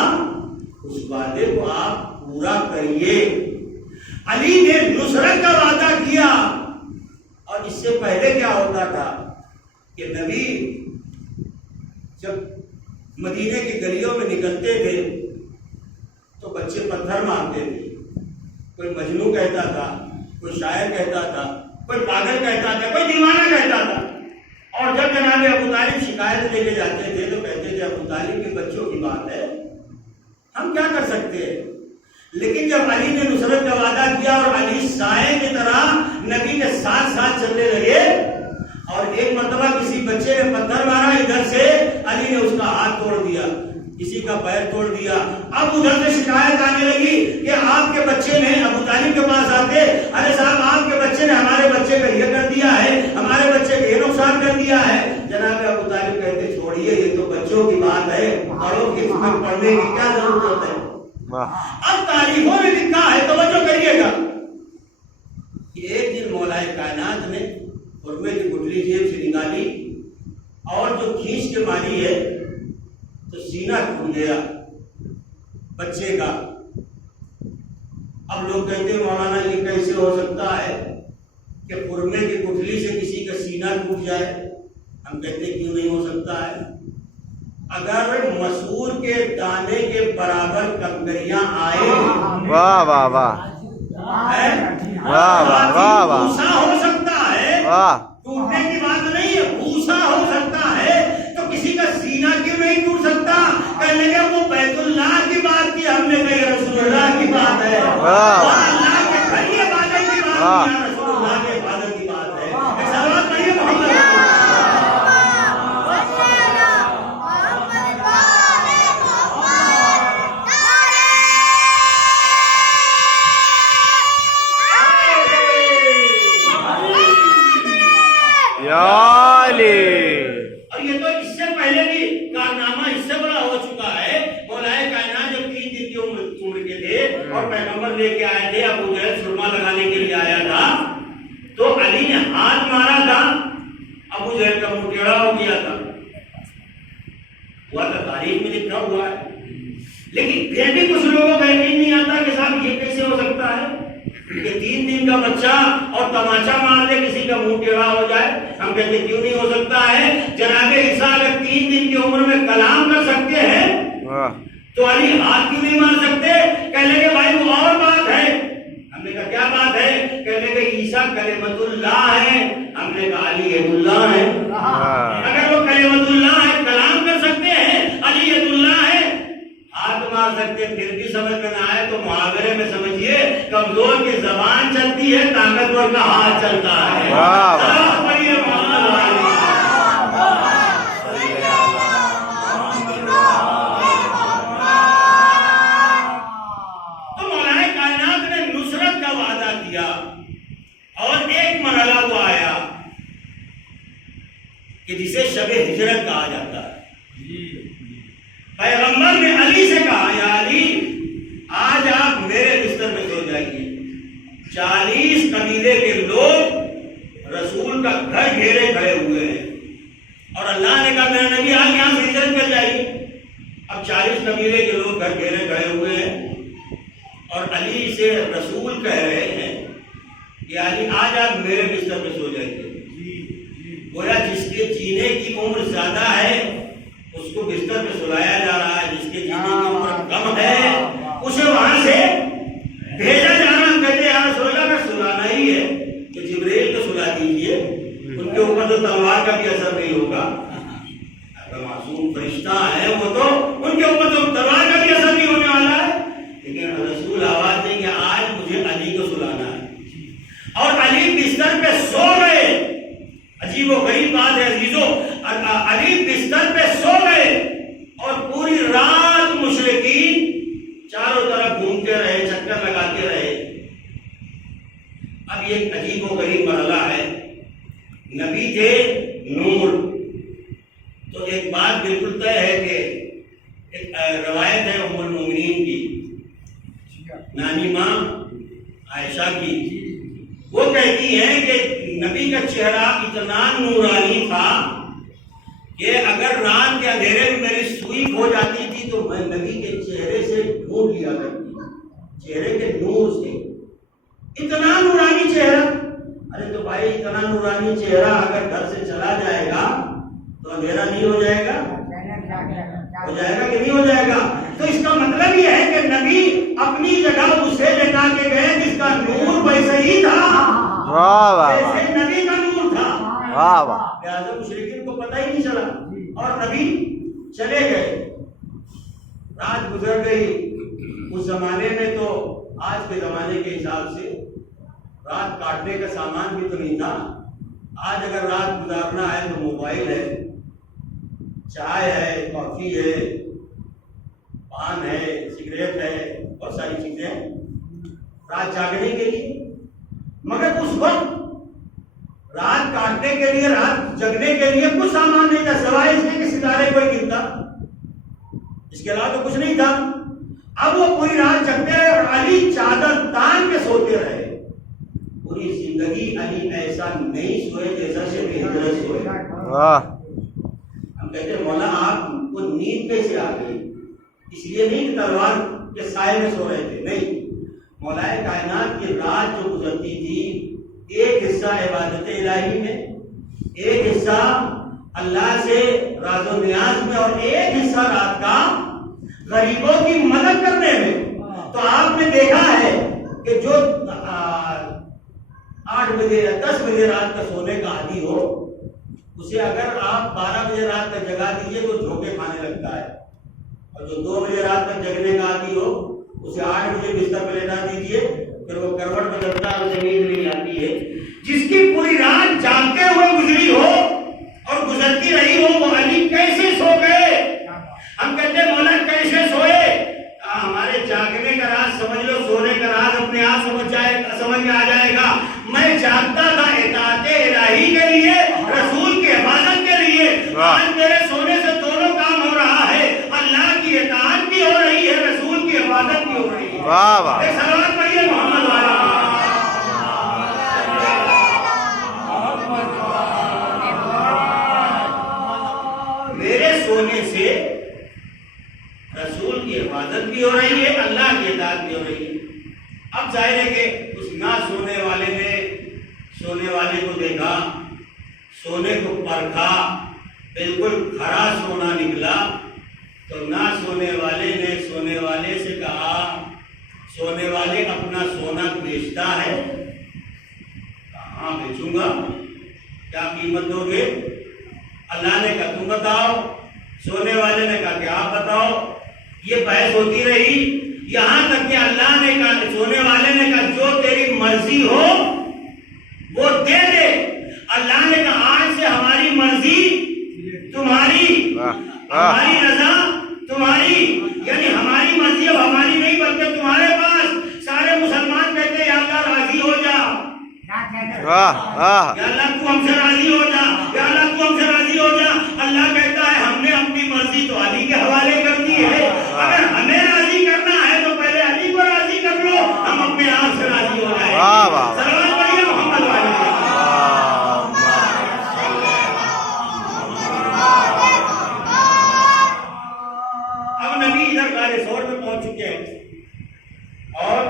اس وعدے کو آپ پورا کریے. علی نے نصرت کا وعدہ کیا, اور اس سے پہلے کیا ہوتا تھا کہ نبی جب مدینے کی گلیوں میں نکلتے تھے تو بچے پتھر مارتے تھے. کوئی مجنون کہتا تھا, کوئی شاعر کہتا تھا, کوئی پاگل کہتا تھا, کوئی دیوانہ کہتا تھا. اور جب جناب ابو طالب شکایت لے کے جاتے تھے تو کہتے تھے ابو طالب کے بچوں کی بات ہے, ہم کیا کر سکتے ہیں. لیکن جب علی نے نصرت کا وعدہ کیا اور علی سائے کی طرح نبی کے ساتھ ساتھ چلنے لگے, اور ایک مرتبہ کسی بچے نے پتھر مارا ادھر سے, علی نے اس کا ہاتھ توڑ دیا, کسی کا پیر توڑ دیا. اب ادھر سے شکایت آنے لگی کہ آپ کے بچے نے, ابو طالب کے پاس آتے, ارے صاحب آپ کے بچے نے ہمارے بچے کا یہ کر دیا ہے, ہمارے بچے کا یہ نقصان کر دیا ہے. جناب ابو طالب کہتے چھوڑیے, یہ تو بچوں کی بات ہے, بڑوں کی اس میں پڑھنے کی کیا ضرورت ہے. اب تاریخوں میں لکھا ہے, توجہ کریے گا, کہ ایک دن مولا کائنات نے خرمے کی گٹھلی جیب سے نکالی اور جو کھینچ کے ماری ہے تو سینہ ٹوٹ گیا بچے کا. اب لوگ کہتے ہیں مولانا یہ کیسے ہو سکتا ہے کہ خرمے کی گٹھلی سے کسی کا سینہ ٹوٹ جائے. ہم کہتے ہیں کیوں نہیں ہو سکتا ہے. اگر مسور کے دانے کے برابر کنکریاں آئے, واہ واہ واہ واہ واہ واہ واہ, بھوسا ہو سکتا ہے, واہ ٹوٹنے کی بات نہیں ہے, بھوسا ہو سکتا ہے, تو کسی کا سینہ کیوں نہیں ٹوٹ سکتا. کہنے لگے وہ بیت اللہ کی بات کی, ہم نے کہی رسول اللہ کی بات ہے, اللہ کے گھر کی عبادت کی بات کی, رسول اللہ کے عبادت کی بات ہے. ایسا بات نہیں ہے محمد اور پیغمبر لے کے آئے تھے, ابو جہل سرما لگانے کے لیے آیا تھا, تو علی نے ہاتھ مارا تھا, ابو جہل کا منہ ٹیڑھا ہو گیا تھا. ہوا تھا, تاریخ میں لکھا ہوا ہے. لیکن پھر بھی کچھ لوگوں کا یقین نہیں آتا کہ صاحب یہ کیسے ہو سکتا ہے کہ 3 دن کا بچہ اور تماچا مار دے کسی کا منہ ٹیڑھا ہو جائے. ہم کہتے کیوں نہیں ہو سکتا ہے. جناب عیسیٰ اگر 3 دن کی عمر میں کلام کر سکتے ہیں تو علی ہاتھ کیوں نہیں مار سکتے. کہنے کے بھائی وہ اور بات ہے. ہم نے کہا کیا بات ہے. کہنے کے کلمۃ اللہ ہے، ہم نے کہا علی ید اللہ ہے۔ اگر وہ کلمۃ اللہ ہے، کلام کر سکتے ہیں، علی ید اللہ ہے، ہاتھ مار سکتے ہیں، پھر بھی سمجھ میں نہ آئے تو محاورے میں سمجھیے کمزور کی زبان چلتی ہے، طاقتور کا ہاتھ چلتا ہے۔ پڑھیے محمد والی۔ تو مولا کائنات نے نصرت کا وعدہ کیا اور ایک مرحلہ وہ آیا کہ جسے شب ہجرت کہا جاتا ہے۔ پیغمبر نے علی سے کہا یا علی آج آپ میرے بستر میں سو جائیے۔ 40 قبیلے کے لوگ رسول کا گھر گھیرے کھڑے ہوئے ہیں اور اللہ نے کہا میرا نبی آج یہاں سے ہجرت کر جائیے۔ اب 40 قبیلے کے لوگ گھر گھیرے کھڑے ہوئے ہیں اور علی سے رسول کہہ رہے ہیں کہ علی آج آپ میرے بستر میں سو جائیے۔ گویا جس کے جینے کی عمر زیادہ ہے اس کو بستر پہ سلایا جا رہا ہے، جس کے جینے کی عمر کم ہے اسے وہاں سے بھیجا جا رہا ہے۔ کہتے ہیں رسول اللہ کا سلانا ہی ہے کہ جبریل کو سلا دیجیے، ان کے اوپر تو تلوار کا بھی اثر نہیں ہوگا، اگر معصوم فرشتہ ہے وہ تو ان کے اوپر تو تلوار کا بھی اثر نہیں ہونے والا ہے۔ لیکن رسول آواز دیں کہ آج مجھے علی کو سلانا ہے اور علی بستر پہ سو گئے۔ عجیب و غریب بات ہے عزیزو، علی بستر پہ سو گئے اور پوری رات مشرکین چاروں طرف گھومتے رہے، چکر لگاتے رہے۔ اب یہ عجیب و غریب مرحلہ ہے، نبی تھے نور، تو ایک بات بالکل طے ہے کہ ایک روایت ہے ام المومنین کی، نانی ماں عائشہ کی، وہ کہتی ہیں کہ نبی کا چہرہ اتنا نورانی تھا کہ اگر رات کے اندھیرے میں میری سوئی کھو جاتی تھی تو میں نبی کے چہرے سے ڈھونڈ لیا کرتی، چہرے کے نور سے، اتنا نورانی چہرہ۔ ارے تو بھائی اتنا نورانی چہرہ اگر گھر سے چلا جائے گا تو اندھیرا نہیں ہو جائے گا؟ ہو جائے گا کہ نہیں ہو جائے گا؟ تو اس کا مطلب یہ ہے کہ نبی اپنی جگہ اسے لٹا کے گئے جس کا نور ویسے ہی تھا، جیسے نبی کا نور تھا۔ لہٰذا مشرکین کو پتہ ہی نہیں چلا اور نبی چلے گئے۔ رات گزر گئی، اس زمانے میں تو آج کے زمانے کے حساب سے رات کاٹنے کا سامان بھی تو نہیں تھا۔ آج اگر رات گزارنا ہے تو موبائل ہے، چائے ہے، کافی ہے، پان ہے، سگریٹ ہے، بہت ساری چیزیں ہیں رات جاگنے کے لیے۔ مگر اس وقت رات کاٹنے کے لیے، رات جگنے کے لیے کچھ سامان نہیں تھا سوائے اس کے کہ ستارے کوئی گنتا، اس کے علاوہ تو کچھ نہیں تھا۔ اب وہ پوری رات جگتے رہے اور علی چادر تان کے سوتے رہے۔ پوری زندگی علی ایسا نہیں سوئے جیسا شب ہجرت سوئے۔ ہم کہتے ہیں مولا آپ کو نیند کیسے آ گئی؟ اس لیے نہیں کہ تلوار کے سائے میں سو رہے تھے، نہیں، مولا کائنات کی رات جو گزرتی تھی، ایک حصہ عبادت الہی میں، ایک حصہ اللہ سے راز و نیاز میں اور ایک حصہ رات کا غریبوں کی مدد کرنے میں۔ تو آپ نے دیکھا ہے کہ جو 8 بجے یا 10 بجے رات کا سونے کا عادی ہو، اسے اگر آپ 12 بجے رات تک جگا دیجیے تو جھونکے کھانے لگتا ہے، اور جو 2 بجے رات تک جگنے کا عادی ہو اسے 8 بجے بستر پہ لیٹا دیجیے، پھر وہ کروٹ بدلتا ہے، اسے نیند نہیں آتی ہے۔ جس کی پوری رات جاگتے ہوئے گزری ہو اور گزرتی رہی ہو، وہ علی کیسے سو گئے؟ ہم کہتے ہیں مولا کیسے سوئے؟ ہمارے جاگنے کا راز سمجھ لو، سونے کا راز اپنے آپ سمجھ میں آ جائے گا۔ میں جاگتا تھا اطاعت الہی کے لیے، رسول کی حفاظت کے لیے۔ آج میرے سونے سے دونوں کام ہو رہا ہے، اللہ کی اطاعت بھی ہو رہی ہے، رسول کی حفاظت بھی ہو رہی ہے۔ ایک صلوات پڑھیے محمد والا۔ میرے سونے سے رسول کی حفاظت بھی ہو رہی ہے، اللہ کی اطاعت بھی ہو رہی ہے۔ اب ظاہر ہے کہ اس نہ سونے والے نے سونے والے کو دیکھا، سونے کو پرکھا، بالکل کھرا سونا نکلا، تو نہ سونے والے نے سونے والے سے کہا، سونے والے اپنا سونا بیچتا ہے؟ کہاں بیچوں گا؟ کیا قیمت دو گے؟ اللہ نے کہا تم بتاؤ، سونے والے نے کہا کہ آپ بتاؤ. یہ بحث ہوتی رہی یہاں تک کہ اللہ نے کہا، سونے والے نے کہا جو تیری مرضی ہو وہ دے دے. اللہ نے کہا آج سے ہماری مرضی تمہاری، ہماری رضا تمہاری. یعنی ہماری مرضی اب ہماری نہیں بلکہ تمہارے پاس. سارے مسلمان کہتے ہیں یا اللہ راضی ہو جا، یا اللہ تو ہم سے راضی ہو جا، یا اللہ تو ہم سے راضی ہو جا. اللہ کہتا ہے ہم نے اپنی مرضی تو علی کے حوالے کر دی ہے. اگر ہمیں راضی کرنا ہے تو پہلے علی کو راضی کر لو، ہم اپنے آپ سے راضی ہو جائیں. سلام پڑھیے محمد والے. اب نبی ادھر غار ثور میں پہنچ چکے ہیں اور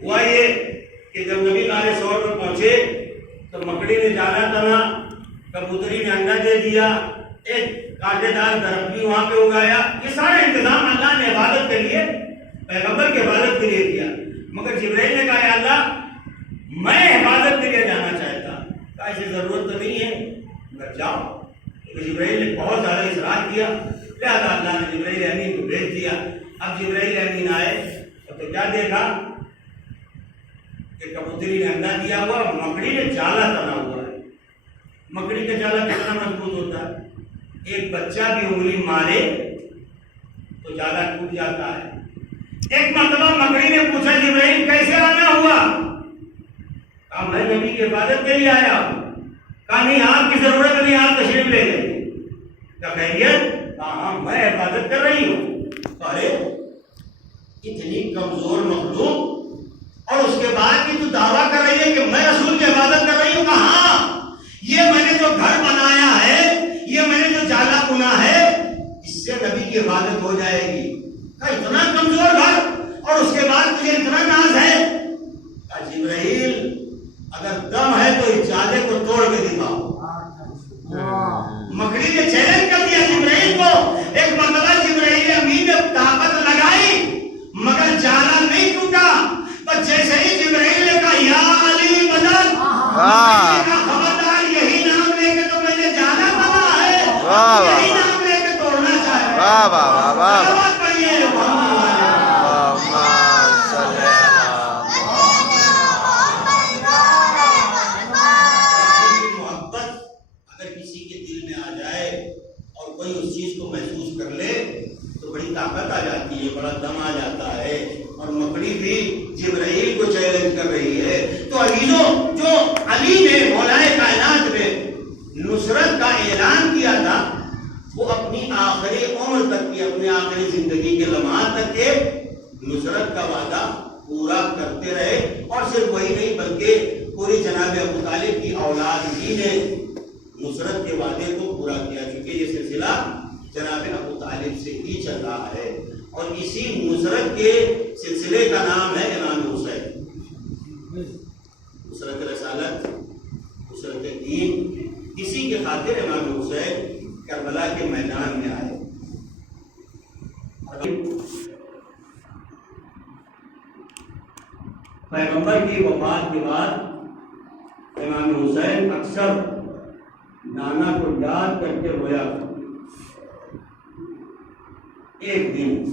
ہوا یہ کہ جب نبی غار ثور میں پہنچے تو مکڑی نے جالا تنا، کبوتری نے انڈا دے دیا، ایک کانٹے دار درخت بھی وہاں پہ اگایا. یہ سارے انتظام اللہ نے عبادت کے لیے، پیغمبر کی عبادت کے لیے کیا. مگر جبرائیل نے کہا یا اللہ میں عبادت کے لیے جانا چاہتا. کہا اسے ضرورت تو نہیں ہے، مگر جاؤ. تو جبرائیل نے بہت زیادہ اصرار کیا، لہٰذا اللہ نے جبرائیل امین کو بھیج دیا. اب جبرائیل امین آئے تو کیا دیکھا کہ کبوتری نے انڈا دیا ہوا، مکڑی نے جالا تنا ہوا ہے. مکڑی کا جالا کتنا مضبوط ہوتا ہے، ایک بچہ بھی انگلی مارے تو جالا ٹوٹ جاتا ہے. ایک مرتبہ مکڑی نے پوچھا جبرائیل کیسے آنا ہوا؟ کہا میں نبی کی عبادت کے لیے آیا ہوں. کہا نہیں آپ کی ضرورت نہیں، آپ تشریف لے لیں. کیا خیریت؟ ہاں میں عبادت کر رہی ہوں. ارے اتنی کمزور مخلوق اور اس کے بعد بھی تو دعویٰ کر رہی ہے کہ میں رسول کی عبادت کر رہی ہوں. کہاں یہ میں نے جو گھر بنایا ہے، یہ میں نے جو جالا بنا ہے، اس سے نبی کی عبادت ہو جائے گی. کہا اتنا کمزور گھر اور اس کے بعد تجھے اتنا ناز ہے؟ کہا جبرائیل اگر دم ہے تو اس جالے کو توڑ کے دکھاؤ. مکڑی نے چیلنج کر دیا جبرائیل کو. ایک مرتبہ جبرائیل امین نے طاقت لگائی مگر جالا نہیں ٹوٹا. تو جیسے ہی جبرائیل نے کہا یا علی بدل، خبردار یہی نام لے کے تو میں نے جالا بنا ہے، یہی نام لے کے توڑنا چاہے. سلوات پڑھیے محبت اگر کسی کے دل میں آ جائے اور کوئی اس چیز کو محسوس کر لے تو بڑی طاقت آ جاتی ہے، بڑا دم آ جاتا ہے. اور مکڑی بھی جبرائیل کو چیلنج کر رہی ہے. تو عزیزوں، جو علی نے مولائے کائنات میں نصرت کا اعلان کیا تھا وہ اپنی آخری عمر تک کی، اپنے آخری زندگی کے لمحات تک کے نصرت کا وعدہ پورا کرتے رہے. اور صرف وہی نہیں بلکہ پوری جناب ابو طالب کی اولاد ہی نے نصرت کے وعدے کو پورا کیا، چونکہ یہ سلسلہ جناب ابو طالب سے ہی چل رہا ہے. اور اسی نصرت کے سلسلے کا نام ہے امام حسین. نصرت رسالت، نصرت دین، اسی کے خاطر امام حسین کربلا کے میدان میں آئے. پیغمبر کی وفات کے بعد امام حسین اکثر نانا کو یاد کر کے رویا. ایک دن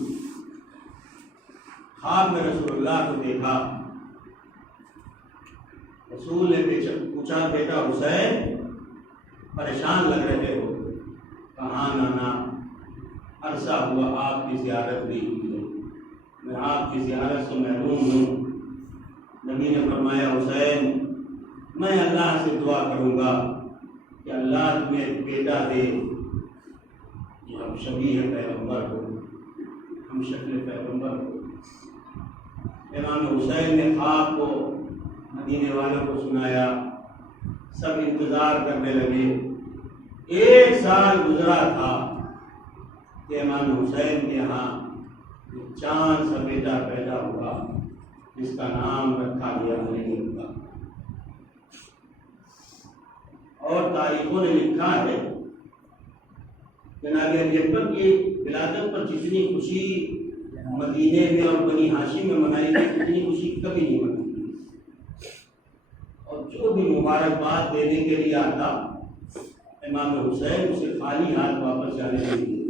خواب میں رسول اللہ کو دیکھا. رسول نے پوچھا بیٹا حسین پریشان لگ رہے ہو؟ کہاں نانا عرصہ ہوا آپ کی زیارت نہیں ہوئی ہے، میں آپ کی زیارت سے محروم ہوں. نبی نے فرمایا حسین میں اللہ سے دعا کروں گا کہ اللہ تمہیں ایک بیٹا دے جو ہم شبیہ پیغمبر ہو، ہم شکل پیغمبر ہو. امام حسین نے خواب کو مدینے والوں کو سنایا، سب انتظار کرنے لگے. 1 سال گزرا تھا کہ امام حسین کے یہاں چاند سا بیٹا پیدا ہوا جس کا نام رکھا گیا علی کا. اور تاریخوں نے لکھا ہے جناب علی اکبر کی ولادت پر جتنی خوشی مدینے میں اور بنی ہاشم میں منائی گئی اتنی خوشی کبھی نہیں منائی. اور جو بھی مبارکباد دینے کے لیے آتا امام حسین اسے خالی ہاتھ واپس جانے نہیں دیے۔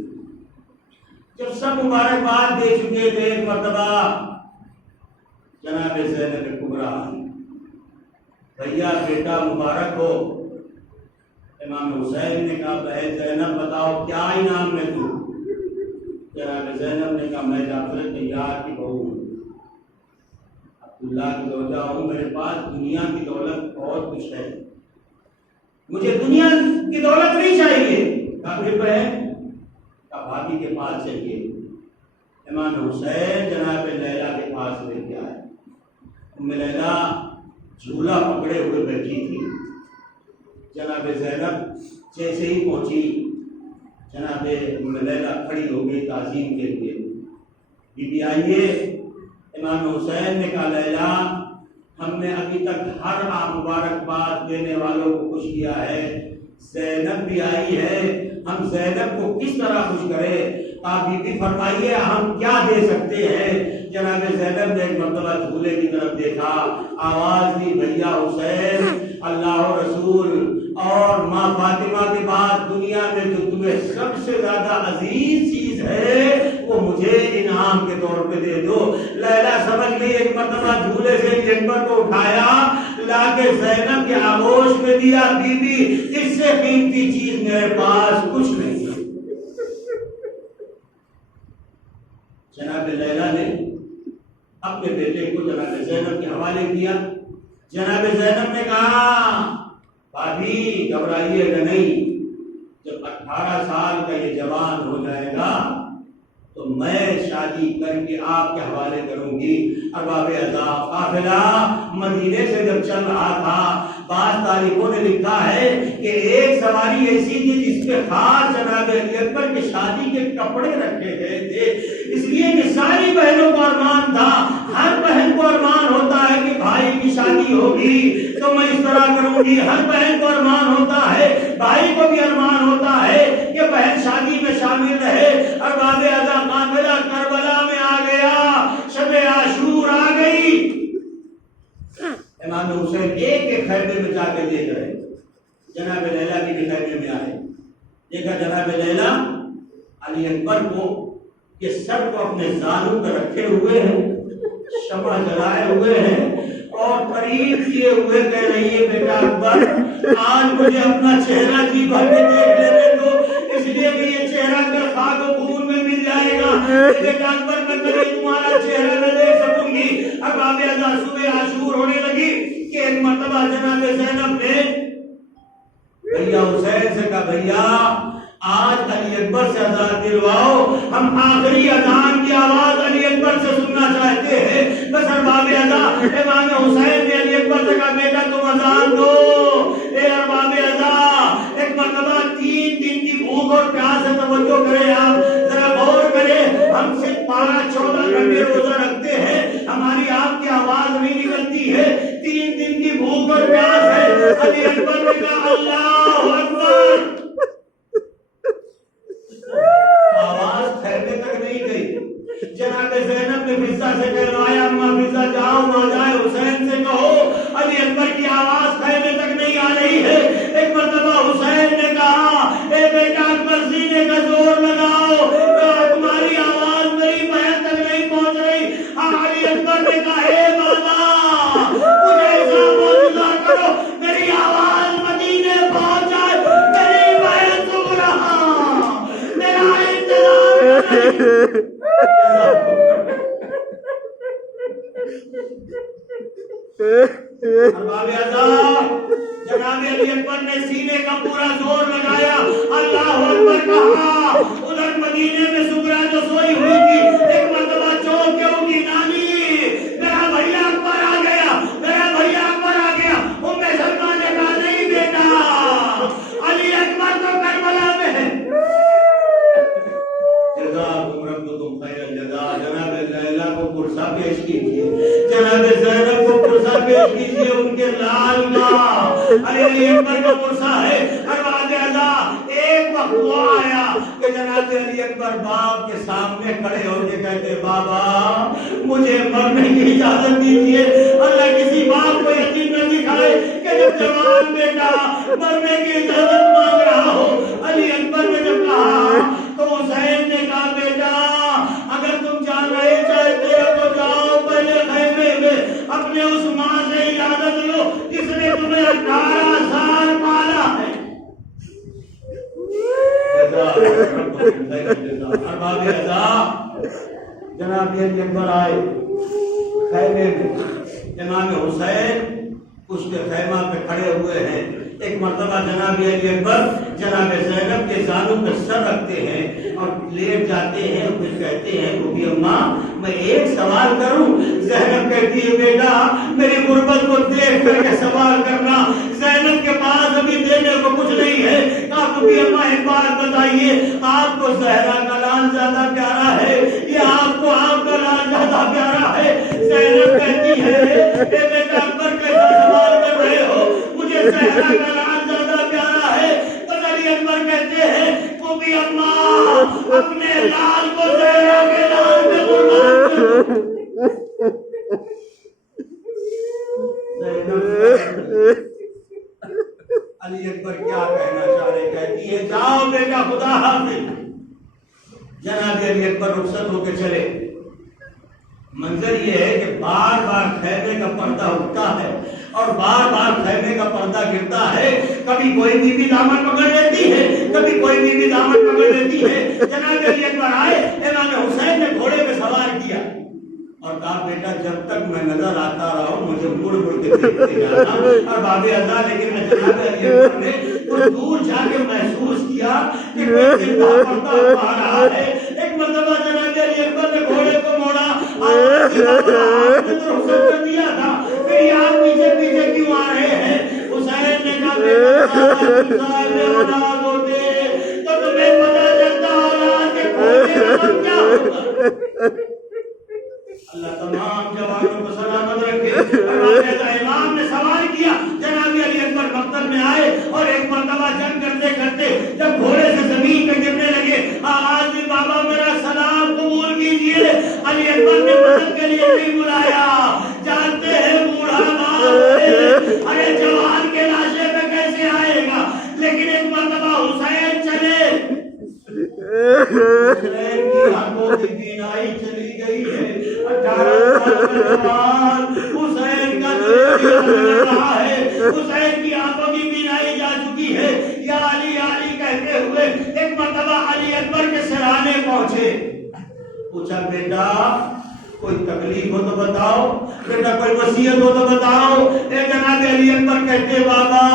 جب سب مبارکباد دے چکے تھے ایک مرتبہ جناب زینب کبریٰ بھیا بیٹا مبارک ہو۔ امام حسین نے کہا بہن زینب بتاؤ کیا انعام ہے تو؟ جناب زینب نے کہا میں جعفر طیار کی بہو ہوں، عبداللہ کی زوجہ ہوں، میرے پاس دنیا کی دولت بہت کچھ ہے، مجھے دنیا کی دولت نہیں چاہیے۔ کہا پھر بہن؟ کہا بھابھی کے پاس چلیے۔ امام حسین جناب لیلا کے پاس لے کے آئے۔ ام لیلا جھولا پکڑے ہوئے بیٹھی تھی۔ جناب زینب جیسے ہی پہنچی جناب ام لیلا کھڑی ہو گئی تعظیم کے لیے۔ بی بی آئیے۔ امام حسین نے کہا لیلا ہم نے ابھی تک ہر مبارکباد دینے والوں کو خوش کیا ہے، زینب بھی آئی ہے، ہم زینب کو کس طرح خوش کریں؟ آپ بی بی فرمائیے ہم کیا دے سکتے ہیں؟ جناب زینب نے ایک مرتبہ جھولے کی طرف دیکھا، آواز دی بھیا حسین اللہ و رسول اور ماں فاطمہ کے بعد دنیا میں جو تمہیں سب سے زیادہ عزیز چیز ہے وہ مجھے انعام کے طور پہ دے دو۔ لیلا سمجھ گئی، ایک مرتبہ جھولے سے جنبر کو اٹھایا لا کے زینب کے آغوش میں دیا، بی بی اس سے قیمتی چیز میرے پاس کچھ نہیں ہے۔ جناب لیلا نے اپنے بیٹے کو جناب زینب کے حوالے کیا۔ جناب زینب نے کہا بھابھی گھبرائیے گا نہیں، جب 18 سال کا یہ جوان ہو جائے گا تو میں شادی کر کے آپ کے حوالے کروں گی۔ ارباب اعضاء قافلہ مدینے سے جب چل رہا تھا، بعض تاریخوں نے لکھا ہے کہ ایک سواری ایسی تھی جس کے خاص جناب علی اکبر کی شادی کے کپڑے رکھے گئے تھے، اس لیے کہ ساری بہنوں کو ارمان تھا، ہر بہن کو ارمان ہوتا ہے کہ بھائی کی شادی ہوگی تو میں اس طرح کروں گی، ہر بہن کو ارمان ہوتا ہے، بھائی کو بھی ارمان ہوتا ہے کہ بہن شادی میں شامل رہے۔ ارباب اعضاء قافلہ کربلا میں آ گیا، شب عاشور آ گئی۔ امام حسین ایک ایک خیمے میں جا کے دیکھ رہے، جناب لیلا کی بھی خیمے میں آئے، دیکھا جناب لیلا علی اکبر کو کہ سر کو اپنے زانوں پر رکھے ہوئے ہیں، شمع جلائے ہوئے ہیں اور قریب کیے ہوئے کہہ رہی ہے بیٹا اکبر آج مجھے اپنا چہرہ جی بھر کے دیکھ لینے دو، اس لیے کہ یہ چہرہ کل خاک و خون میں مل جائے گا، بیٹا اکبر میں کبھی تمہارا چہرہ نہ دیکھ سکوں گی۔ اب اب صبح عاشور ہونے لگی کہ ایک مرتبہ جناب زینب نے بھیا حسین سے کہا بھیا آج علی اکبر سے اذان دلواؤ، ہم آخری اذان کی آواز علی اکبر سے سننا چاہتے ہیں۔ بس ارباب اعضاء امام حسین نے علی اکبر سے کہا بیٹا تم اذان دو۔ اے ارباب اعضاء ایک مرتبہ 3 دن کی بھوک اور پیاس سے توجہ کریں، آپ ذرا غور کریں، ہم صرف 12-14 گھنٹے روزہ رکھتے ہیں، ہماری آپ کی آواز نہیں نکلتی ہے، 3 دن کی بھوک اور پیاس ہے۔ علی اکبر نے کہا اللہ اکبر، آواز خیمے تک نہیں گئی۔ جناب زینب نے فضہ سے کہلوایا اماں فضہ جاؤ نہ جائے حسین سے کہو علی اکبر کی آواز خیمے تک نہیں آ رہی ہے۔ ایک مرتبہ حسین نے کہا اے بیٹا اکبر سینے کا زور لگاؤ، تمہاری آواز میری بہن تک نہیں پہنچ رہی۔ علی اکبر نے کہا اے بابا مجھے ایسا معجزہ کرو میری آواز مدینے پہنچ جائے، میری بہن سن رہا میرا انتظار ارباب اعضاء جناب علی اکبر نے سینے کا پورا زور لگایا، اللہ اکبر کہا۔ ادھر مدینے میں سغرا جو سوئی ہوئی تھی ایک مرتبہ چونک کے اٹھی، نانی میرا بھیا اکبر آ گیا، میرا بھیا اکبر آ گیا۔ ام سلمہ نے کہا نہیں بیٹا علی اکبر تو کربلا میں ہے۔ جزاکم ربکم خیر الجزاء، جناب لیلا کو پرسہ پیش کیجیے، جناب زینب کو پرسہ پیش کیجیے، ان کے لال کا علی اکبر کا پرسہ ہے۔ ارباب اعضاء ایک وقت وہ آیا کہ جناب علی اکبر باپ کے سامنے کھڑے ہو کے کہتے بابا مجھے مرنے کی اجازت دیجیے۔ اللہ کسی باپ کو یقین نہ دکھائے کہ ایک جوان بیٹا مرنے کی اجازت مانگ رہا ہو. علی اکبر نے جب کہا تو حسین نے کہا بیٹا اگر تم جان رہے چاہتے ہو تو جاؤ پہلے خیمے میں اپنے اس ماں سے اجازت لو جس نے تمہیں 18 سال پالا ہے. ارباب اعضاء جناب علی اکبر آئے خیمے میں. امام حسین اس کے خیمہ پہ کھڑے ہوئے ہیں. ایک مرتبہ جناب علی اکبر جناب زینب کے زانوں پہ سر رکھتے ہیں اور لیٹ جاتے ہیں. پھر کہتے ہیں بی اماں میں ایک سوال کروں. زینب کہتی ہے بیٹا میری غربت کو دیکھ کر کے سوال کرنا. زینب کے پاس ابھی دینے کو کچھ نہیں ہے. آپ بی اماں ایک بات بتائیے آپ کو زہرا کا لال زیادہ پیارا ہے یا آپ کو آپ کا لال زیادہ پیارا ہے؟ زینب کہتی ہے اے بیٹا اکبر کیسا سوال کر رہے ہو؟ مجھے زہرا کا لال زیادہ پیارا ہے. تو علی اکبر کہتے ہیں بی اماں اپنے لال کو زہرا کے لال میں قربان کرو. علی اکبر کیا کہنا چاہ رہے کہتی ہے جاؤ بیٹا خدا حافظ. جناب علی اکبر رخصت ہو کے چلے. منظر یہ ہے کہ بار بار خیمے کا پردہ اٹھتا ہے اور بار بار خیمے کا پردہ گرتا ہے. کبھی کوئی بیوی دامن پکڑ لیتی ہے کبھی کوئی بیوی دامن پکڑ لیتی ہے. جناب علی اکبر آئے امام حسین نے گھوڑے پہ سوار کیا اور کہا بیٹا جب تک میں نظر آتا رہا ہوں مجھے مڑ مڑ کے دیکھتے جانا. اور باب اعضاء لیکن جناب علی اکبر نے کچھ دور جا کے محسوس کیا کہ کوئی زندہ پردہ آ رہا ہے. ایک مرتبہ جناب علی اکبر نے گھوڑے کو موڑا آپ نے تو رخصت کر دیا تھا پھر یہ آپ پیچھے پیچھے کیوں آ رہے ہیں؟ حسین نے کہا بیٹا صاحب اولاد ہوتے تو تمہیں پتہ چلتا اولاد کے کھونے کا کیا ہوگا. اللہ تمام جوانوں کو سلامت رکھے. اور امام نے سوال کیا جناب علی اکبر مقتل میں آئے اور ایک مرتبہ جنگ کرتے کرتے جب گھوڑے سے زمین پہ گرنے لگے آواز دی بابا میرا سلام قبول کیجئے. علی اکبر نے مدد کے لیے نہیں بلایا. جانتے ہیں بوڑھا باپ ہے ارے جوان کے لاشے پہ کیسے آئے گا. لیکن ایک مرتبہ حسین چلے. حسین کی آنکھوں کی بینائی چلی گئی ہے. 18 سال کا جوان حسین کا دل رہا ہے. حسین کی آنکھوں کی بینائی جا چکی ہے. یا علی علی کہتے ہوئے ایک مرتبہ علی اکبر کے سرانے پہنچے. پوچھا بیٹا کوئی تکلیف ہو تو بتاؤ بیٹا کوئی وصیت ہو تو بتاؤ. اے جناب علی اکبر کہتے بابا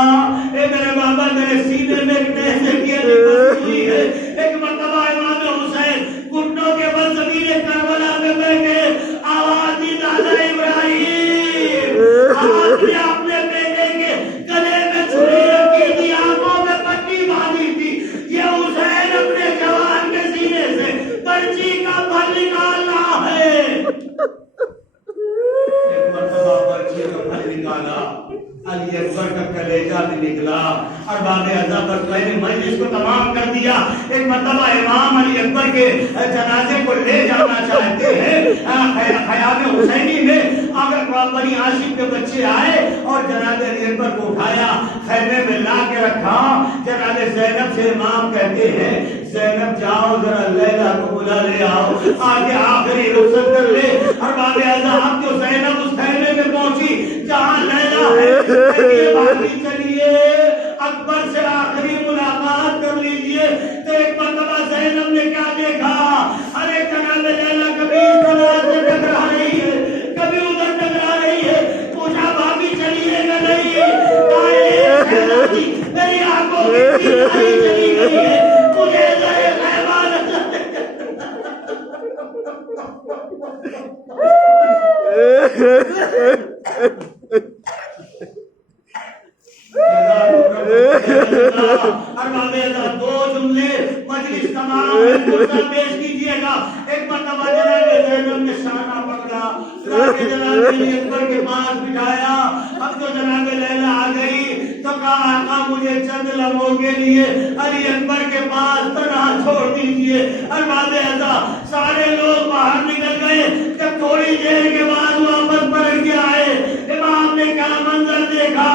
اے میرے بابا میرے سینے میں ایک نیزے کی ہڈی پھنسی ہوئی ہے. ایک مرتبہ امام حسین گھٹنوں کے بل زمین کربلا میں بیٹھے آواز دی دادا ابراہیم. آپ نے اپنے بیٹے کے گلے میں چھری رکھی تھی آنکھوں میں پٹی باندھی تھی. یہ حسین اپنے جوان کے سینے سے برچی کا پھل نکال رہا ہے. ایک مرتبہ برچی کا پھل نکالا علی اکبر کا کلیجہ بھی نکلا. اور باب اعضاء پر میں نے مجلس کو تمام کر دیا. ایک مرتبہ امام علی اکبر کے جنازے کو لے جانا چاہتے ہیں خیام حسینی میں. اگر بنی ہاشم کے بچے آئے اور جناب علی اکبر کو اٹھایا خیمے میں لا کے رکھا. جناب زینب سے امام کہتے ہیں زینب جاؤ ذرا لیلا کو بلا لے آؤ آگے آخری رخصت کر لے. اور باب اعضاء اب جو زینب اس خیمے میں پہنچی جہاں لیلا ہے باقی چلیے اکبر سے آخری ملاقات کر لیجئے. تو ایک مرتبہ زینب نے کیا دیکھا ارے جناب لیلا کبھی اس طرح سے ٹکرا رہی ہے کبھی ادھر ٹکرا رہی ہے. پوچھا بھابھی چلیے گا نہیں میری آنکھوں کی بینائی چلی گئی ہے مجھے ذرے خیمہ نظر دو جملے مجلس تمام پیش کیجئے گا. ایک مرتبہ جناب زینب نے شانہ پکڑا جناب علی اکبر کے پاس بٹھایا. اب جو جناب لیلا آ گئی تو کہا آقا مجھے چند لمحوں کے لیے علی اکبر کے پاس تنہا چھوڑ دیجئے. اور باب اعضاء سارے لوگ باہر نکل گئے. جب تھوڑی دیر کے بعد واپس پلٹ کے آئے امام نے کیا منظر دیکھا.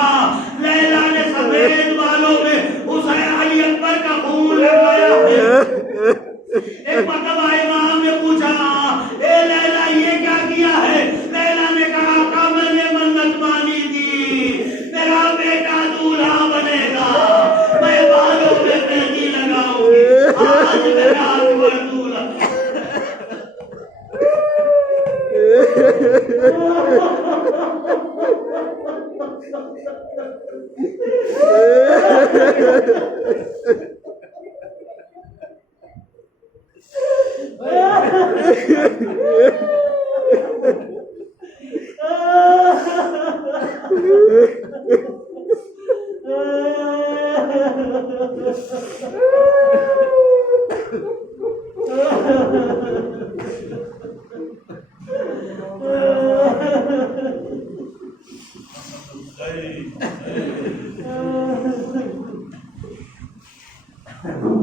Hey.